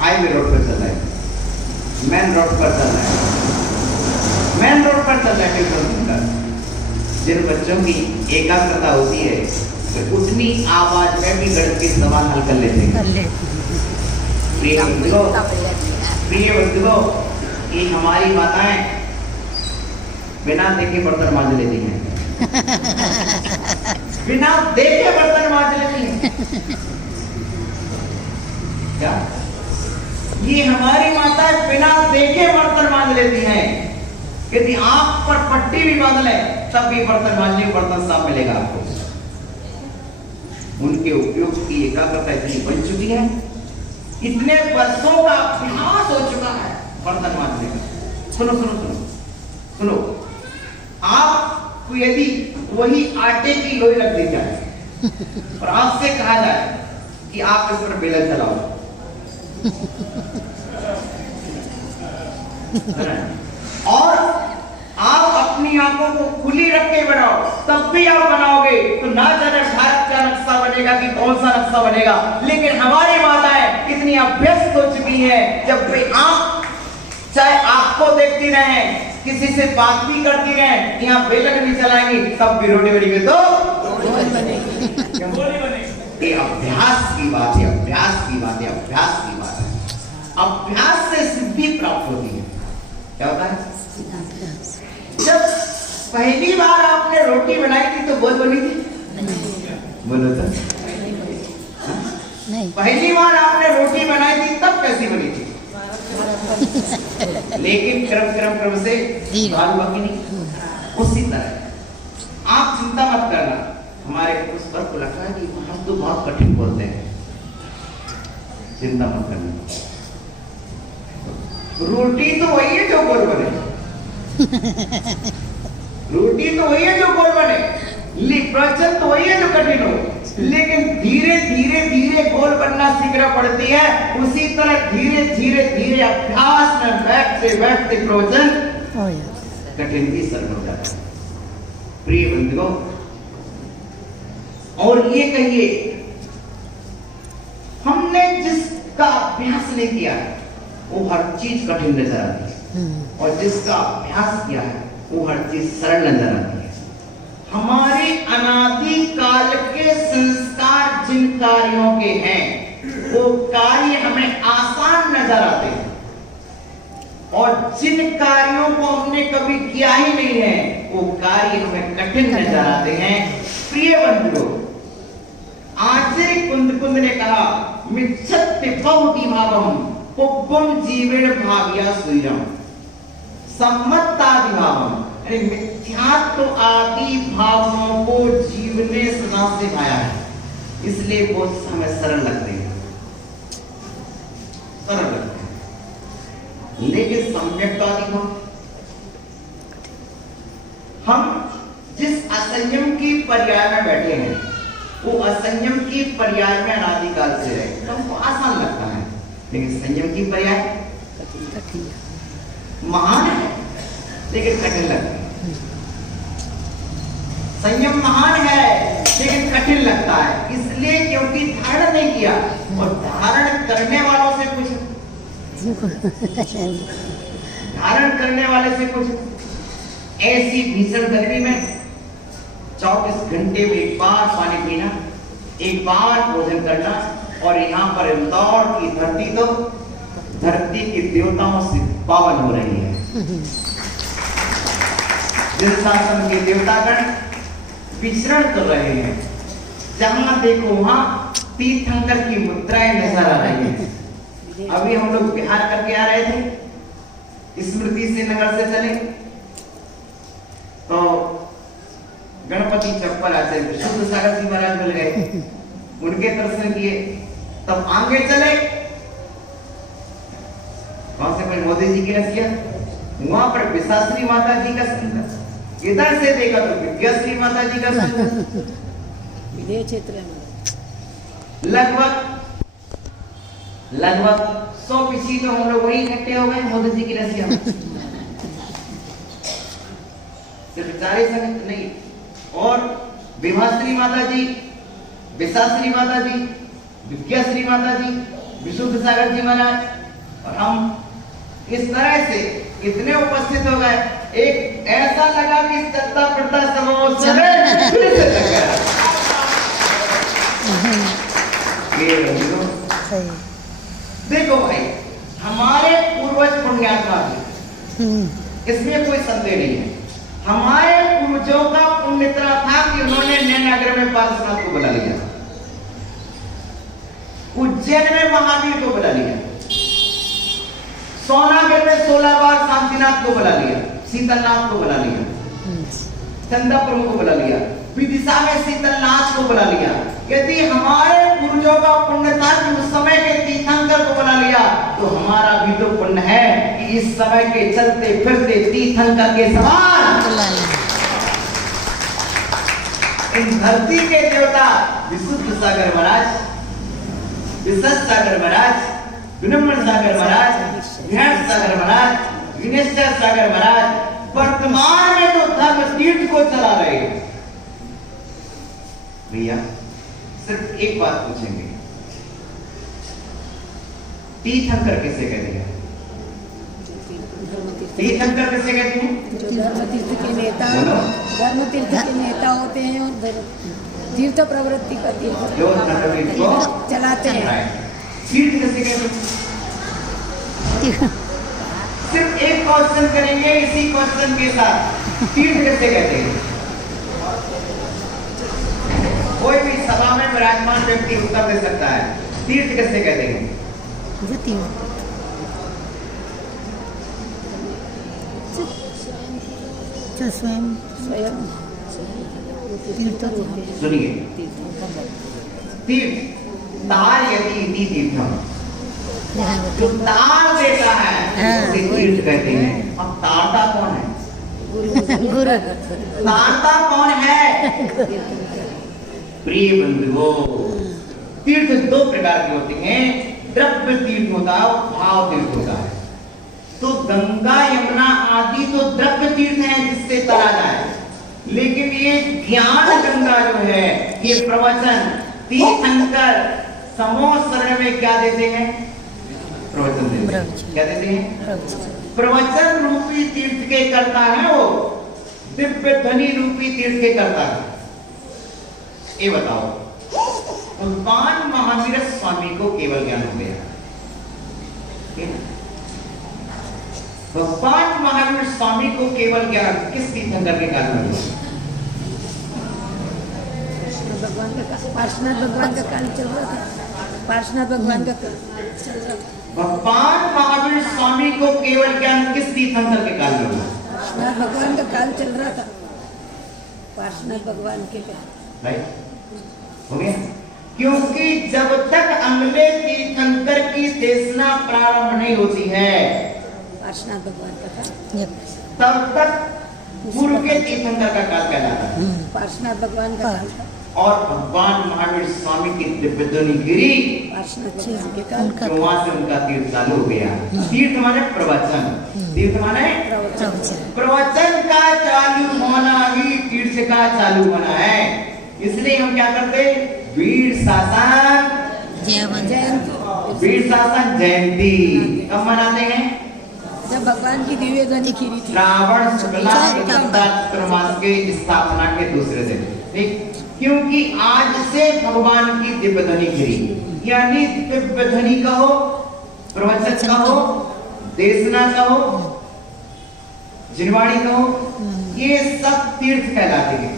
हाईवे रोड पर चल रहा है, मेन रोड पर चल रहा है, मेन रोड पर चल रहा है ट्यूशन सेंटर। जिन बच्चों की एकाग्रता होती है तो उतनी आवाज में भी गणित के सवाल हल कर लेते हैं। प्रिय बंधुओं, ये हमारी माताएं बिना देखे बर्तन मांज लेती हैं, बिना देखे बर्तन मांज लेती हैं। क्या? ये हमारी माताएं बिना देखे बर्तन मांज लेती हैं। यदि आंख पर पट्टी भी बांध ले तब भी बर्तन मांजने, बर्तन साफ मिलेगा आपको। उनके उपयोग की एकाग्रता इतनी बन चुकी है, इतने वर्षों का अभ्यास हो चुका है बर्तन मांजने का। सुनो सुनो सुनो सुनो, आपको यदि वही आटे की लोई रख दी जाए और आपसे कहा जाए कि आप इस पर बेलन चलाओ, और आप अपनी आंखों को खुली रख के बनाओ, तब भी आप बनाओगे तो ना जाने भारत का नक्शा बनेगा कि कौन सा नक्शा बनेगा। लेकिन हमारी माताएं इतनी अभ्यस्त हो चुकी है, जब भी आप चाहे आपको देखती रहे, किसी से बात भी करती रहे, यहाँ बेलन भी चलाएंगी तब भी रोटी बनेगी तो ये अभ्यास की बात है, अभ्यास की बात है, अभ्यास की बात है। अभ्यास से सिद्धि प्राप्त होती है। क्या होता है? जब पहली बार आपने रोटी बनाई थी तो बहुत बनी थी, बोलो तो। नहीं। पहली बार आपने रोटी बनाई थी तब कैसी बनी थी? लेकिन क्रम क्रम क्रम से दाल बाकी नहीं। उसी तरह आप चिंता मत करना, हमारे उस पर को लगता है कि हम तो बहुत कठिन बोलते हैं, चिंता मत करना। रोटी तो वही है जो गोल बने, रोटी तो वही है जो गोल बने, प्रवचन तो वही है जो कठिन हो, लेकिन धीरे धीरे धीरे गोल बनना सीखना पड़ती है। उसी तरह धीरे धीरे धीरे अभ्यास में बैठते बैठते प्रवचन कठिन भी सरल हो जाता है। प्रिय बंधुओं, और ये कहिए, हमने जिसका अभ्यास नहीं किया वो हर चीज कठिन नजर आती है, और जिसका अभ्यास किया है वो हर चीज सरल नजर आती है। हमारे अनादि काल के संस्कार जिन कार्यों के हैं वो कार्य हमें आसान नजर आते हैं, और जिन कार्यों को हमने कभी किया ही नहीं है वो कार्य हमें कठिन नजर आते हैं। प्रिय बंधुओं, आचार्य कुंद ने कहा, मिच्छत्ति बहुति भावम पुब्बम जीवेण भाव्या सुयम सम्मत्तादि भावम, मिथ्यात्व आदि भावों को जीव ने सदा से पाया है, इसलिए वो हमें सरल लगते हैं, सरल लगते हैं। लेकिन सम्यक्तादि भाव, हम जिस असंयम की पर्याय में बैठे हैं वो असंयम की पर्याय में अनादिकाल से रहे, तो हमको आसान लगता है, लेकिन संयम की पर्याय महान है लेकिन कठिन लगता है। संयम महान है लेकिन कठिन लगता है, इसलिए क्योंकि धारण नहीं किया, और धारण करने वालों से कुछ, धारण करने वाले से कुछ। ऐसी भीषण गर्मी में 24 घंटे में एक बार पानी पीना, एक बार भोजन करना, और यहाँ पर इंदौर की धरती तो धरती के देवताओं से पावन हो रही है। जिन शासन के देवतागण विचरण कर रहे हैं, जहां देखो वहां तीर्थंकर की मुद्राएं नजर आ रही हैं। अभी हम लोग बिहार करके आ रहे थे, स्मृति से नगर से चले तो गणपति चप्पल आचार्य विशुद्ध सागर जी महाराज मिल गए, उनके दर्शन किए। तब आगे चले, वहां से कोई मोदी जी की रसिया, वहां पर विशाश्री माता जी का सुंदर, इधर से देखा तो विद्याश्री माता जी का सुंदर। विदेश क्षेत्र में लगभग 100 पीछी तो हम लोग वही इकट्ठे हो गए मोदी जी की रसिया में। सिर्फ 40 नहीं, और विभाश्री माता जी, विशाश्री माता जी, विद्याश्री माता जी, विशुद्ध सागर जी महाराज, और हम इस तरह से इतने उपस्थित हो गए, एक ऐसा लगा कि चलता फिरता फिर से लग गया। देखो भाई, हमारे पूर्वज पुण्यात्मा थे, इसमें कोई संदेह नहीं है। हमारे पूर्वजों का पुण्य इतना था कि उन्होंने नैनागर में पारसनाथ को बुला लिया, उज्जैन में महावीर को बुला लिया, सोनागढ़ में 16 बार शांतिनाथ को बुला लिया, शीतलनाथ को बुला लिया, चंदापुर को बुला लिया, विदिशा में शीतलनाथ को बुला लिया। यदि हमारे पूर्वजों का पुण्य था कि उस समय के तीर्थंकर को बुला लिया, तो हमारा भी तो पुण्य है कि इस समय के चलते फिरते तीर्थंकर के समान इन धरती के देवता विशुद्ध सागर महाराज, विशुद्ध सागर महाराज, विनम्र सागर महाराज, विहट सागर महाराज, विनेश्वर सागर महाराज वर्तमान में तो धर्म तीर्थ को चला रहे हैं। भैया सिर्फ एक बात पूछेंगे, तीर्थंकर किसे कहते हैं? तीर्थंकर किसे कहते हैं? जो धर्मतीर्थ के नेता, धर्मतीर्थ के नेता होते हैं और तीर्थ प्रवृत्ति का तीर्थ जो धर्मतीर्थ को चलाते हैं। तीर्थ किसे कहते हैं? सिर्फ एक क्वेश्चन करेंगे, इसी क्वेश्चन के साथ तीर्थ किसे कहते हैं? कोई भी सभा में विराजमान व्यक्ति उत्तर दे सकता है। तीर्थ किससे कहते हैं? जो तीन जो स्वयं स्वयं तीर्थ सुनिए, तीर्थ तार यदि इति तीर्थम, जो तार देता है उसे तीर्थ कहते हैं। अब तारता कौन है? गुरु तारता कौन है? प्रिय बंधुओं, तीर्थ दो प्रकार के होते हैं, द्रव्य तीर्थ होता है और भाव तीर्थ होता है। तो गंगा यमुना आदि तो द्रव्य तीर्थ हैं जिससे तरा जाए, लेकिन ये ज्ञान गंगा जो है, ये प्रवचन तीर्थंकर समोह शरण में क्या देते हैं? प्रवचन देते हैं। क्या देते हैं? प्रवचन रूपी तीर्थ के करता है वो, दिव्य ध्वनि रूपी तीर्थ के करता है। ये बताओ, भगवान महावीर स्वामी को केवल ज्ञान हो गया, भगवान महावीर स्वामी को केवल ज्ञान किस तीर्थंकर के कारण हुआ? भगवान का पार्श्वनाथ भगवान का काल चल रहा था, पार्श्वनाथ भगवान का काल चल रहा था। भगवान महावीर स्वामी को केवल ज्ञान किस तीर्थंकर के कारण हुआ? पार्श्वनाथ भगवान का काल चल रहा था, पार्श्वनाथ भगवान के काल। राइट, हो गया। क्योंकि जब तक अगले तीर्थंकर की देशना प्रारंभ नहीं होती है, पार्श्वनाथ भगवान का काल, तब तक पूर्व के तीर्थंकर का काल कहलाता है। पार्श्वनाथ भगवान का काल था, और भगवान महावीर स्वामी की दिव्य ध्वनि गिरी, पार्श्वनाथ भगवान के काल। तो वहां से उनका तीर्थ चालू हो गया। तीर्थ माने प्रवचन, तीर्थ माने प्रवचन का चालू होना ही तीर्थ का चालू होना है। इसलिए हम क्या करते? वीर शासन जयंती, वीर शासन जयंती कब मनाते हैं? जब भगवान की दिव्य ध्वनि खीरी थी, श्रावण शुक्ला चतुर्मास के स्थापना के दूसरे दिन। ठीक, क्योंकि आज से भगवान की दिव्य ध्वनि गिरी, यानी दिव्य ध्वनि कहो, प्रवचन कहो, देशना कहो, जिनवाणी कहो, ये सब तीर्थ कहलाते हैं।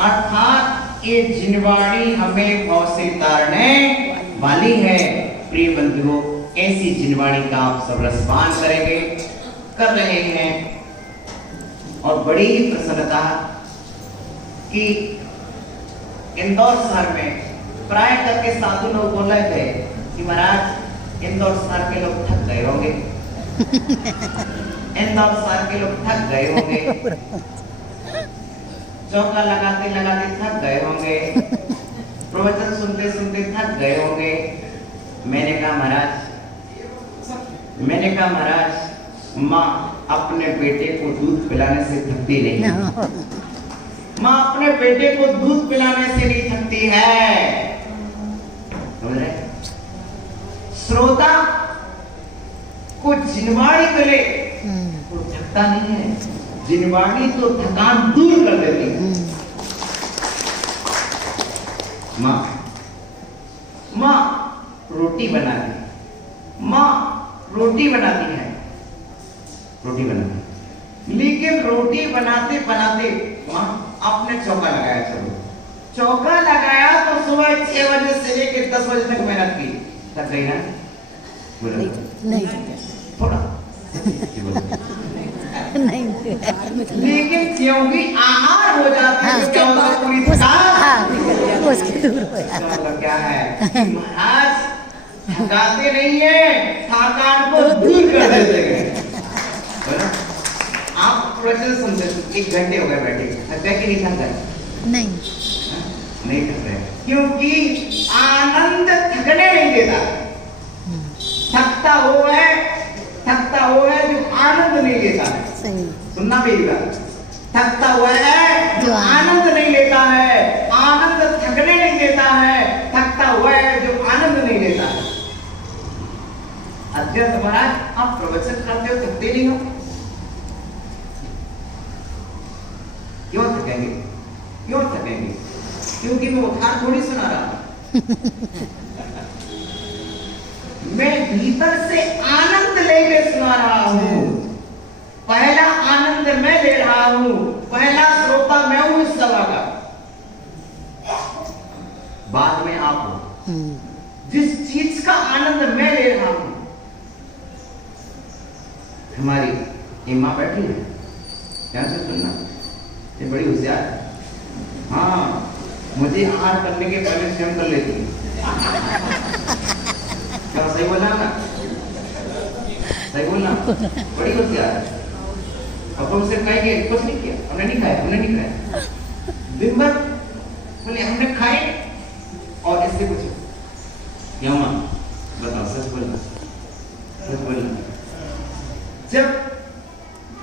अर्थात ये जिनवाणी हमें भव से तारने वाली है। प्रिय बंधुओं, ऐसी जिनवाणी का आप सब रसपान करेंगे, कर रहे हैं, और बड़ी ही प्रसन्नता कि इंदौर शहर में प्राय करके साधु लोग बोल रहे थे कि महाराज इंदौर शहर के लोग थक गए होंगे, इंदौर शहर के लोग थक गए होंगे, चौका लगाते लगाते थक गए होंगे, प्रवचन सुनते सुनते थक गए होंगे। मैंने कहा महाराज माँ अपने बेटे को दूध पिलाने से थकती नहीं, माँ अपने बेटे को दूध पिलाने से नहीं थकती है। श्रोता को जिनवाणी मिले वो थकता नहीं है, जिनवाणी तो थकान दूर कर देती है। माँ रोटी बनाती, माँ रोटी बनाती है, लेकिन रोटी बनाते बनाते माँ आपने चौका लगाया। चलो चौका लगाया तो सुबह 6 बजे से लेकर 10 बजे तक मेहनत की, थक गई ना? नहीं थोड़ा नहीं, लेकिन क्योंकि आहार हो जाता है क्या होता है? पूरी थकान उसके दूर हो जाता। मतलब क्या है? महाराज थकाते नहीं है, थकान को दूर कर देते हैं। आप प्रवचन सुनते 1 घंटे हो गए बैठे, थक गए कि नहीं थक गए? नहीं थक गए, क्योंकि आनंद थकने नहीं देता। थकता वो है जो आनंद नहीं लेता है। सही, सुनना मेरी बात, थकता हुआ है जो आनंद नहीं लेता है, आनंद थकने नहीं देता है, थकता हुआ है जो आनंद नहीं लेता है। अध्यक्ष महाराज आप प्रवचन करते हो, थकते नहीं हो, क्यों थकेंगे? क्योंकि मैं उठार थोड़ी सुना रहा हूं, मैं भीतर से आनंद लेके सुना रहा हूं। पहला आनंद मैं ले रहा हूं, पहला श्रोता मैं हूं इस सभा का, बाद में आप हो। जिस चीज का आनंद मैं ले रहा हूं, हमारी ये माँ बैठी है, ध्यान से सुनना, ये बड़ी होशियार है। हाँ, मुझे आहार करने के पहले स्वयं कर लेती है। क्या सही बोला ना? सही बोलना, बड़ी होशियार है। अब हमसे कहेंगे कुछ नहीं किया, हमने नहीं खाया, हमने नहीं खाया, दिन भर बोले हमने खाए, और इससे पूछो क्या माँ बताओ, सच बोलना, सच बोलना। जब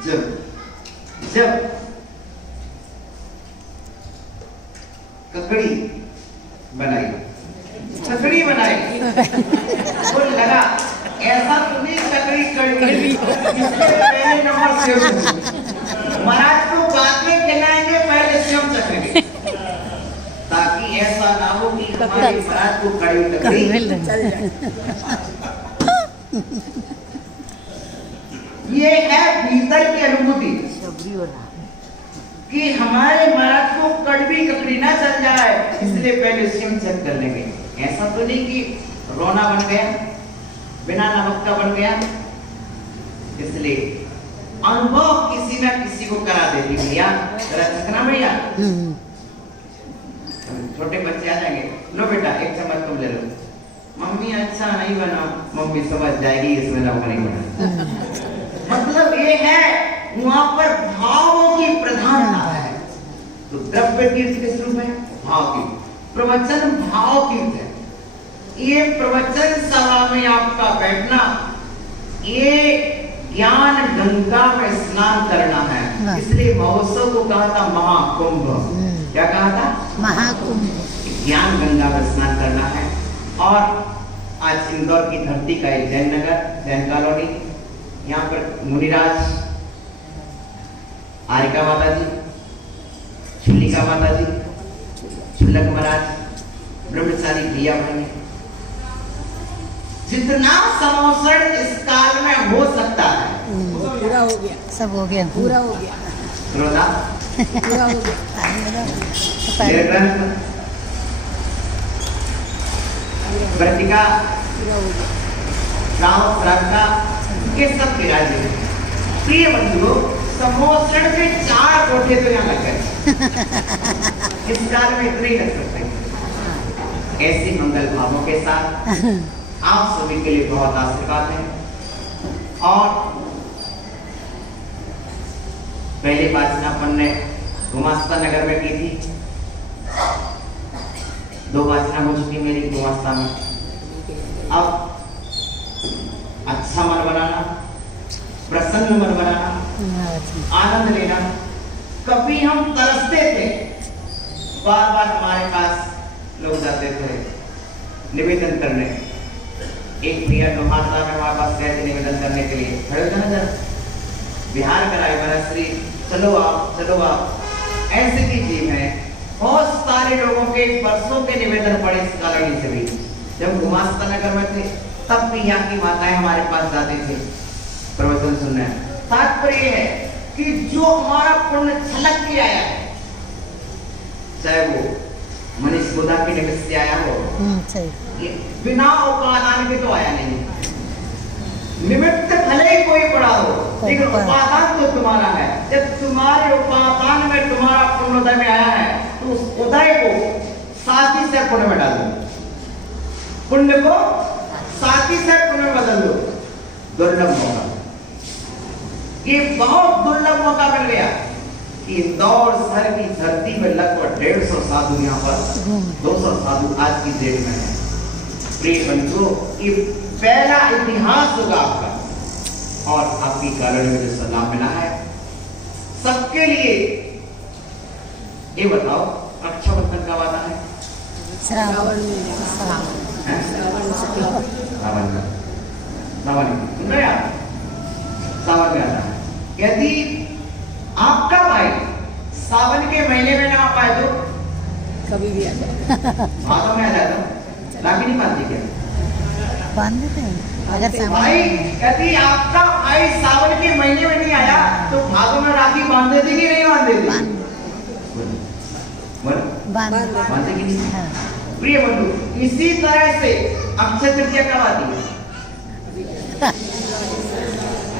जब जब ककड़ी बनाई, ककड़ी बनाई, वो लगा ऐसा तो नहीं ककड़ी कड़वी, इसलिए पहले नंबर सेव महाराज को बाद में खिलाएंगे, पहले स्वयं चखेंगे, ताकि ऐसा ना हो कि हमारे महाराज को कड़वी ककड़ी चल जाए। ये है भीतर की अनुभूति कि हमारे महाराज को कड़वी ककड़ी ना चल जाए, इसलिए पहले स्वयं चेक कर लेंगे। ऐसा तो नहीं कि रोना बन गया, बिना नमक का बन गया, इसलिए अनुभव किसी ना किसी को करा देती भैया, जरा चखना भैया। छोटे बच्चे आ जाएंगे, लो बेटा एक चम्मच तुम ले लो, मम्मी अच्छा नहीं बना, मम्मी समझ जाएगी इसमें नमक नहीं बना। मतलब ये है वहां पर भावों की प्रधानता है। तो द्रव्य तीर्थ किस रूप है? भाव तीर्थ। प्रवचन भाव तीर्थ है। ये प्रवचन सभा में आपका बैठना, ये ज्ञान गंगा में स्नान करना है। इसलिए महोत्सव को कहा था महाकुंभ। क्या कहा था? महाकुंभ। ज्ञान गंगा में स्नान करना है। और आज इंदौर की धरती का एक जैन नगर, जैन कॉलोनी, यहाँ पर मुनिराज, आरिका माता जी, शुलिका माता जी, शुल्लक महाराज, ब्रह्मचारी भैया बहने, जितना समोषण इस काल में हो सकता है पूरा हो गया, सब हो गया, पूरा हो गया, श्रोता पूरा हो गया। मेरे ग्रंथ वर्तिका, पूरा हो गया। राव प्राज्ञा के सब विराजे हैं। प्रिय बंधुओं, समोषण के 4 कोठे तो यहाँ लग गए। इस काल में इतने ही लग सकते हैं। ऐसे मंगल भावों के साथ आप सभी के लिए बहुत आशीर्वाद है। और पहले वाचना अपन ने गुमास्ता नगर में की थी, 2 वाचना हो चुकी मेरी गुमास्ता में। अब अच्छा मन बनाना, प्रसन्न मन बनाना, आनंद लेना। कभी हम तरसते थे, बार बार हमारे पास लोग जाते थे निवेदन करने। एक भैया लोहारदा में हमारे पास गए थे निवेदन करने के लिए, खड़े थे ना जरा, बिहार कराए महाराज, चलो आप, चलो आप, ऐसे की टीम है। बहुत सारे लोगों के वर्षों के निवेदन पड़े इस कॉलोनी से भी। जब गुमास्ता नगर में थे तब भी यहाँ की माताएं हमारे पास जाते थे प्रवचन सुनने। तात्पर्य है कि जो हमारा पुण्य छलक के आया है, चाहे वो मनीष बुधा के निमित्त से आया हो, ये बिना उपादान के तो आया नहीं। निमित्त भले ही कोई पड़ा हो, लेकिन उपादान तो तुम्हारा है। जब तुम्हारे उपादान में तुम्हारा पुण्योदय में आया है, तो उस उदय को साथी से पुण्य में डाल दो, पुण्य को साथी से पुण्य बदल दो। दुर्लभ मौका, ये बहुत दुर्लभ मौका मिल गया कि इंदौर शहर की धरती में लगभग 150 साधु यहाँ पर, 200 साधु आज की डेट में है। प्रिय बंधुओं, ये पहला इतिहास होगा आपका। और आपकी कॉलोनी में जो सलाम मिला है सबके लिए, ये बताओ रक्षाबंधन कब आता है? श्रावण में, सावन में आता है। यदि आपका भाई सावन के महीने में ना आ पाए तो कभी भी आ जाए, भादों में आ जाता, राखी नहीं बांधती क्या? बांध देते हैं अगर भाई, यदि आपका भाई सावन के महीने में नहीं आया तो भादों में राखी बांध देती कि नहीं बांध देती? बांधते कि नहीं? प्रिय बंधु, इसी तरह से अक्षय तृतीया कब आती है?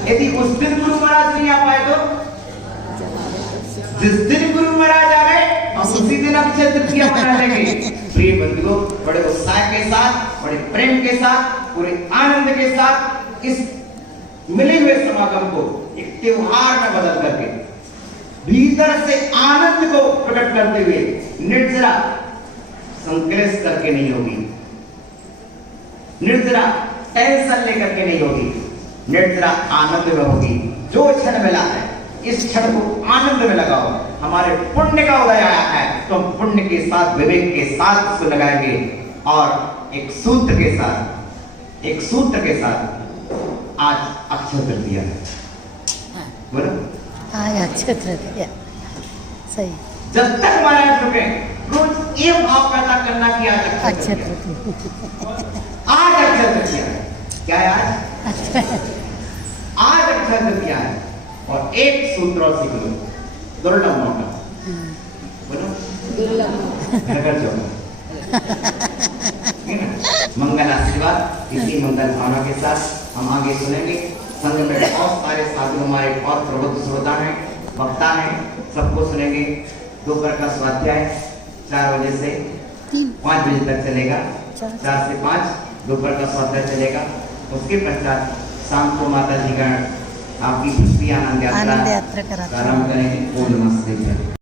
यदि उस दिन गुरु महाराज नहीं आ पाए तो जिस दिन गुरु महाराज आ गए हम उसी दिन अक्षय तृतीया मना लेंगे। प्रिय बंधुओं, बड़े उत्साह के साथ, बड़े प्रेम के साथ, पूरे आनंद के साथ इस मिले हुए समागम को एक त्योहार में बदल करके भीतर से आनंद को प्रकट करते हुए निर्जरा संक्लेश करके नहीं होगी, निर्जरा टेंशन लेकर के नहीं होगी, निर्जरा आनंद में होगी। जो क्षण मिला है इस क्षण को आनंद में लगाओ। हमारे पुण्य का उदय आया है तो हम पुण्य के साथ, विवेक के साथ उसको लगाएंगे और एक सूत्र के साथ आज अक्षय तृतीया है। बोलो आज अक्षय तृतीया, सही। जब तक महाराज रुके रोज ये भाव पैदा करना कि आज अक्षय तृतीया, आज अक्षय तृतीया है। क्या है आज? आज अक्षय तृतीया है और एक सूत्र और सीख लो, दुर्लभ मौका। बोलो घर जाओ। मंगल आशीर्वाद, इसी मंगल भावना के साथ हम आगे सुनेंगे। संग में बहुत सारे साधु हमारे और प्रबुद्ध श्रोता हैं, वक्ता हैं, सबको सुनेंगे। दोपहर का स्वाध्याय 4 बजे से 5 बजे तक चलेगा, 4 से 5 दोपहर का स्वाध्याय चलेगा। उसके पश्चात शाम को माता जी का आपकी भक्ति आनंद यात्रा कराते हैं। प्रारंभ करेंगे। ओम नमः शिवाय।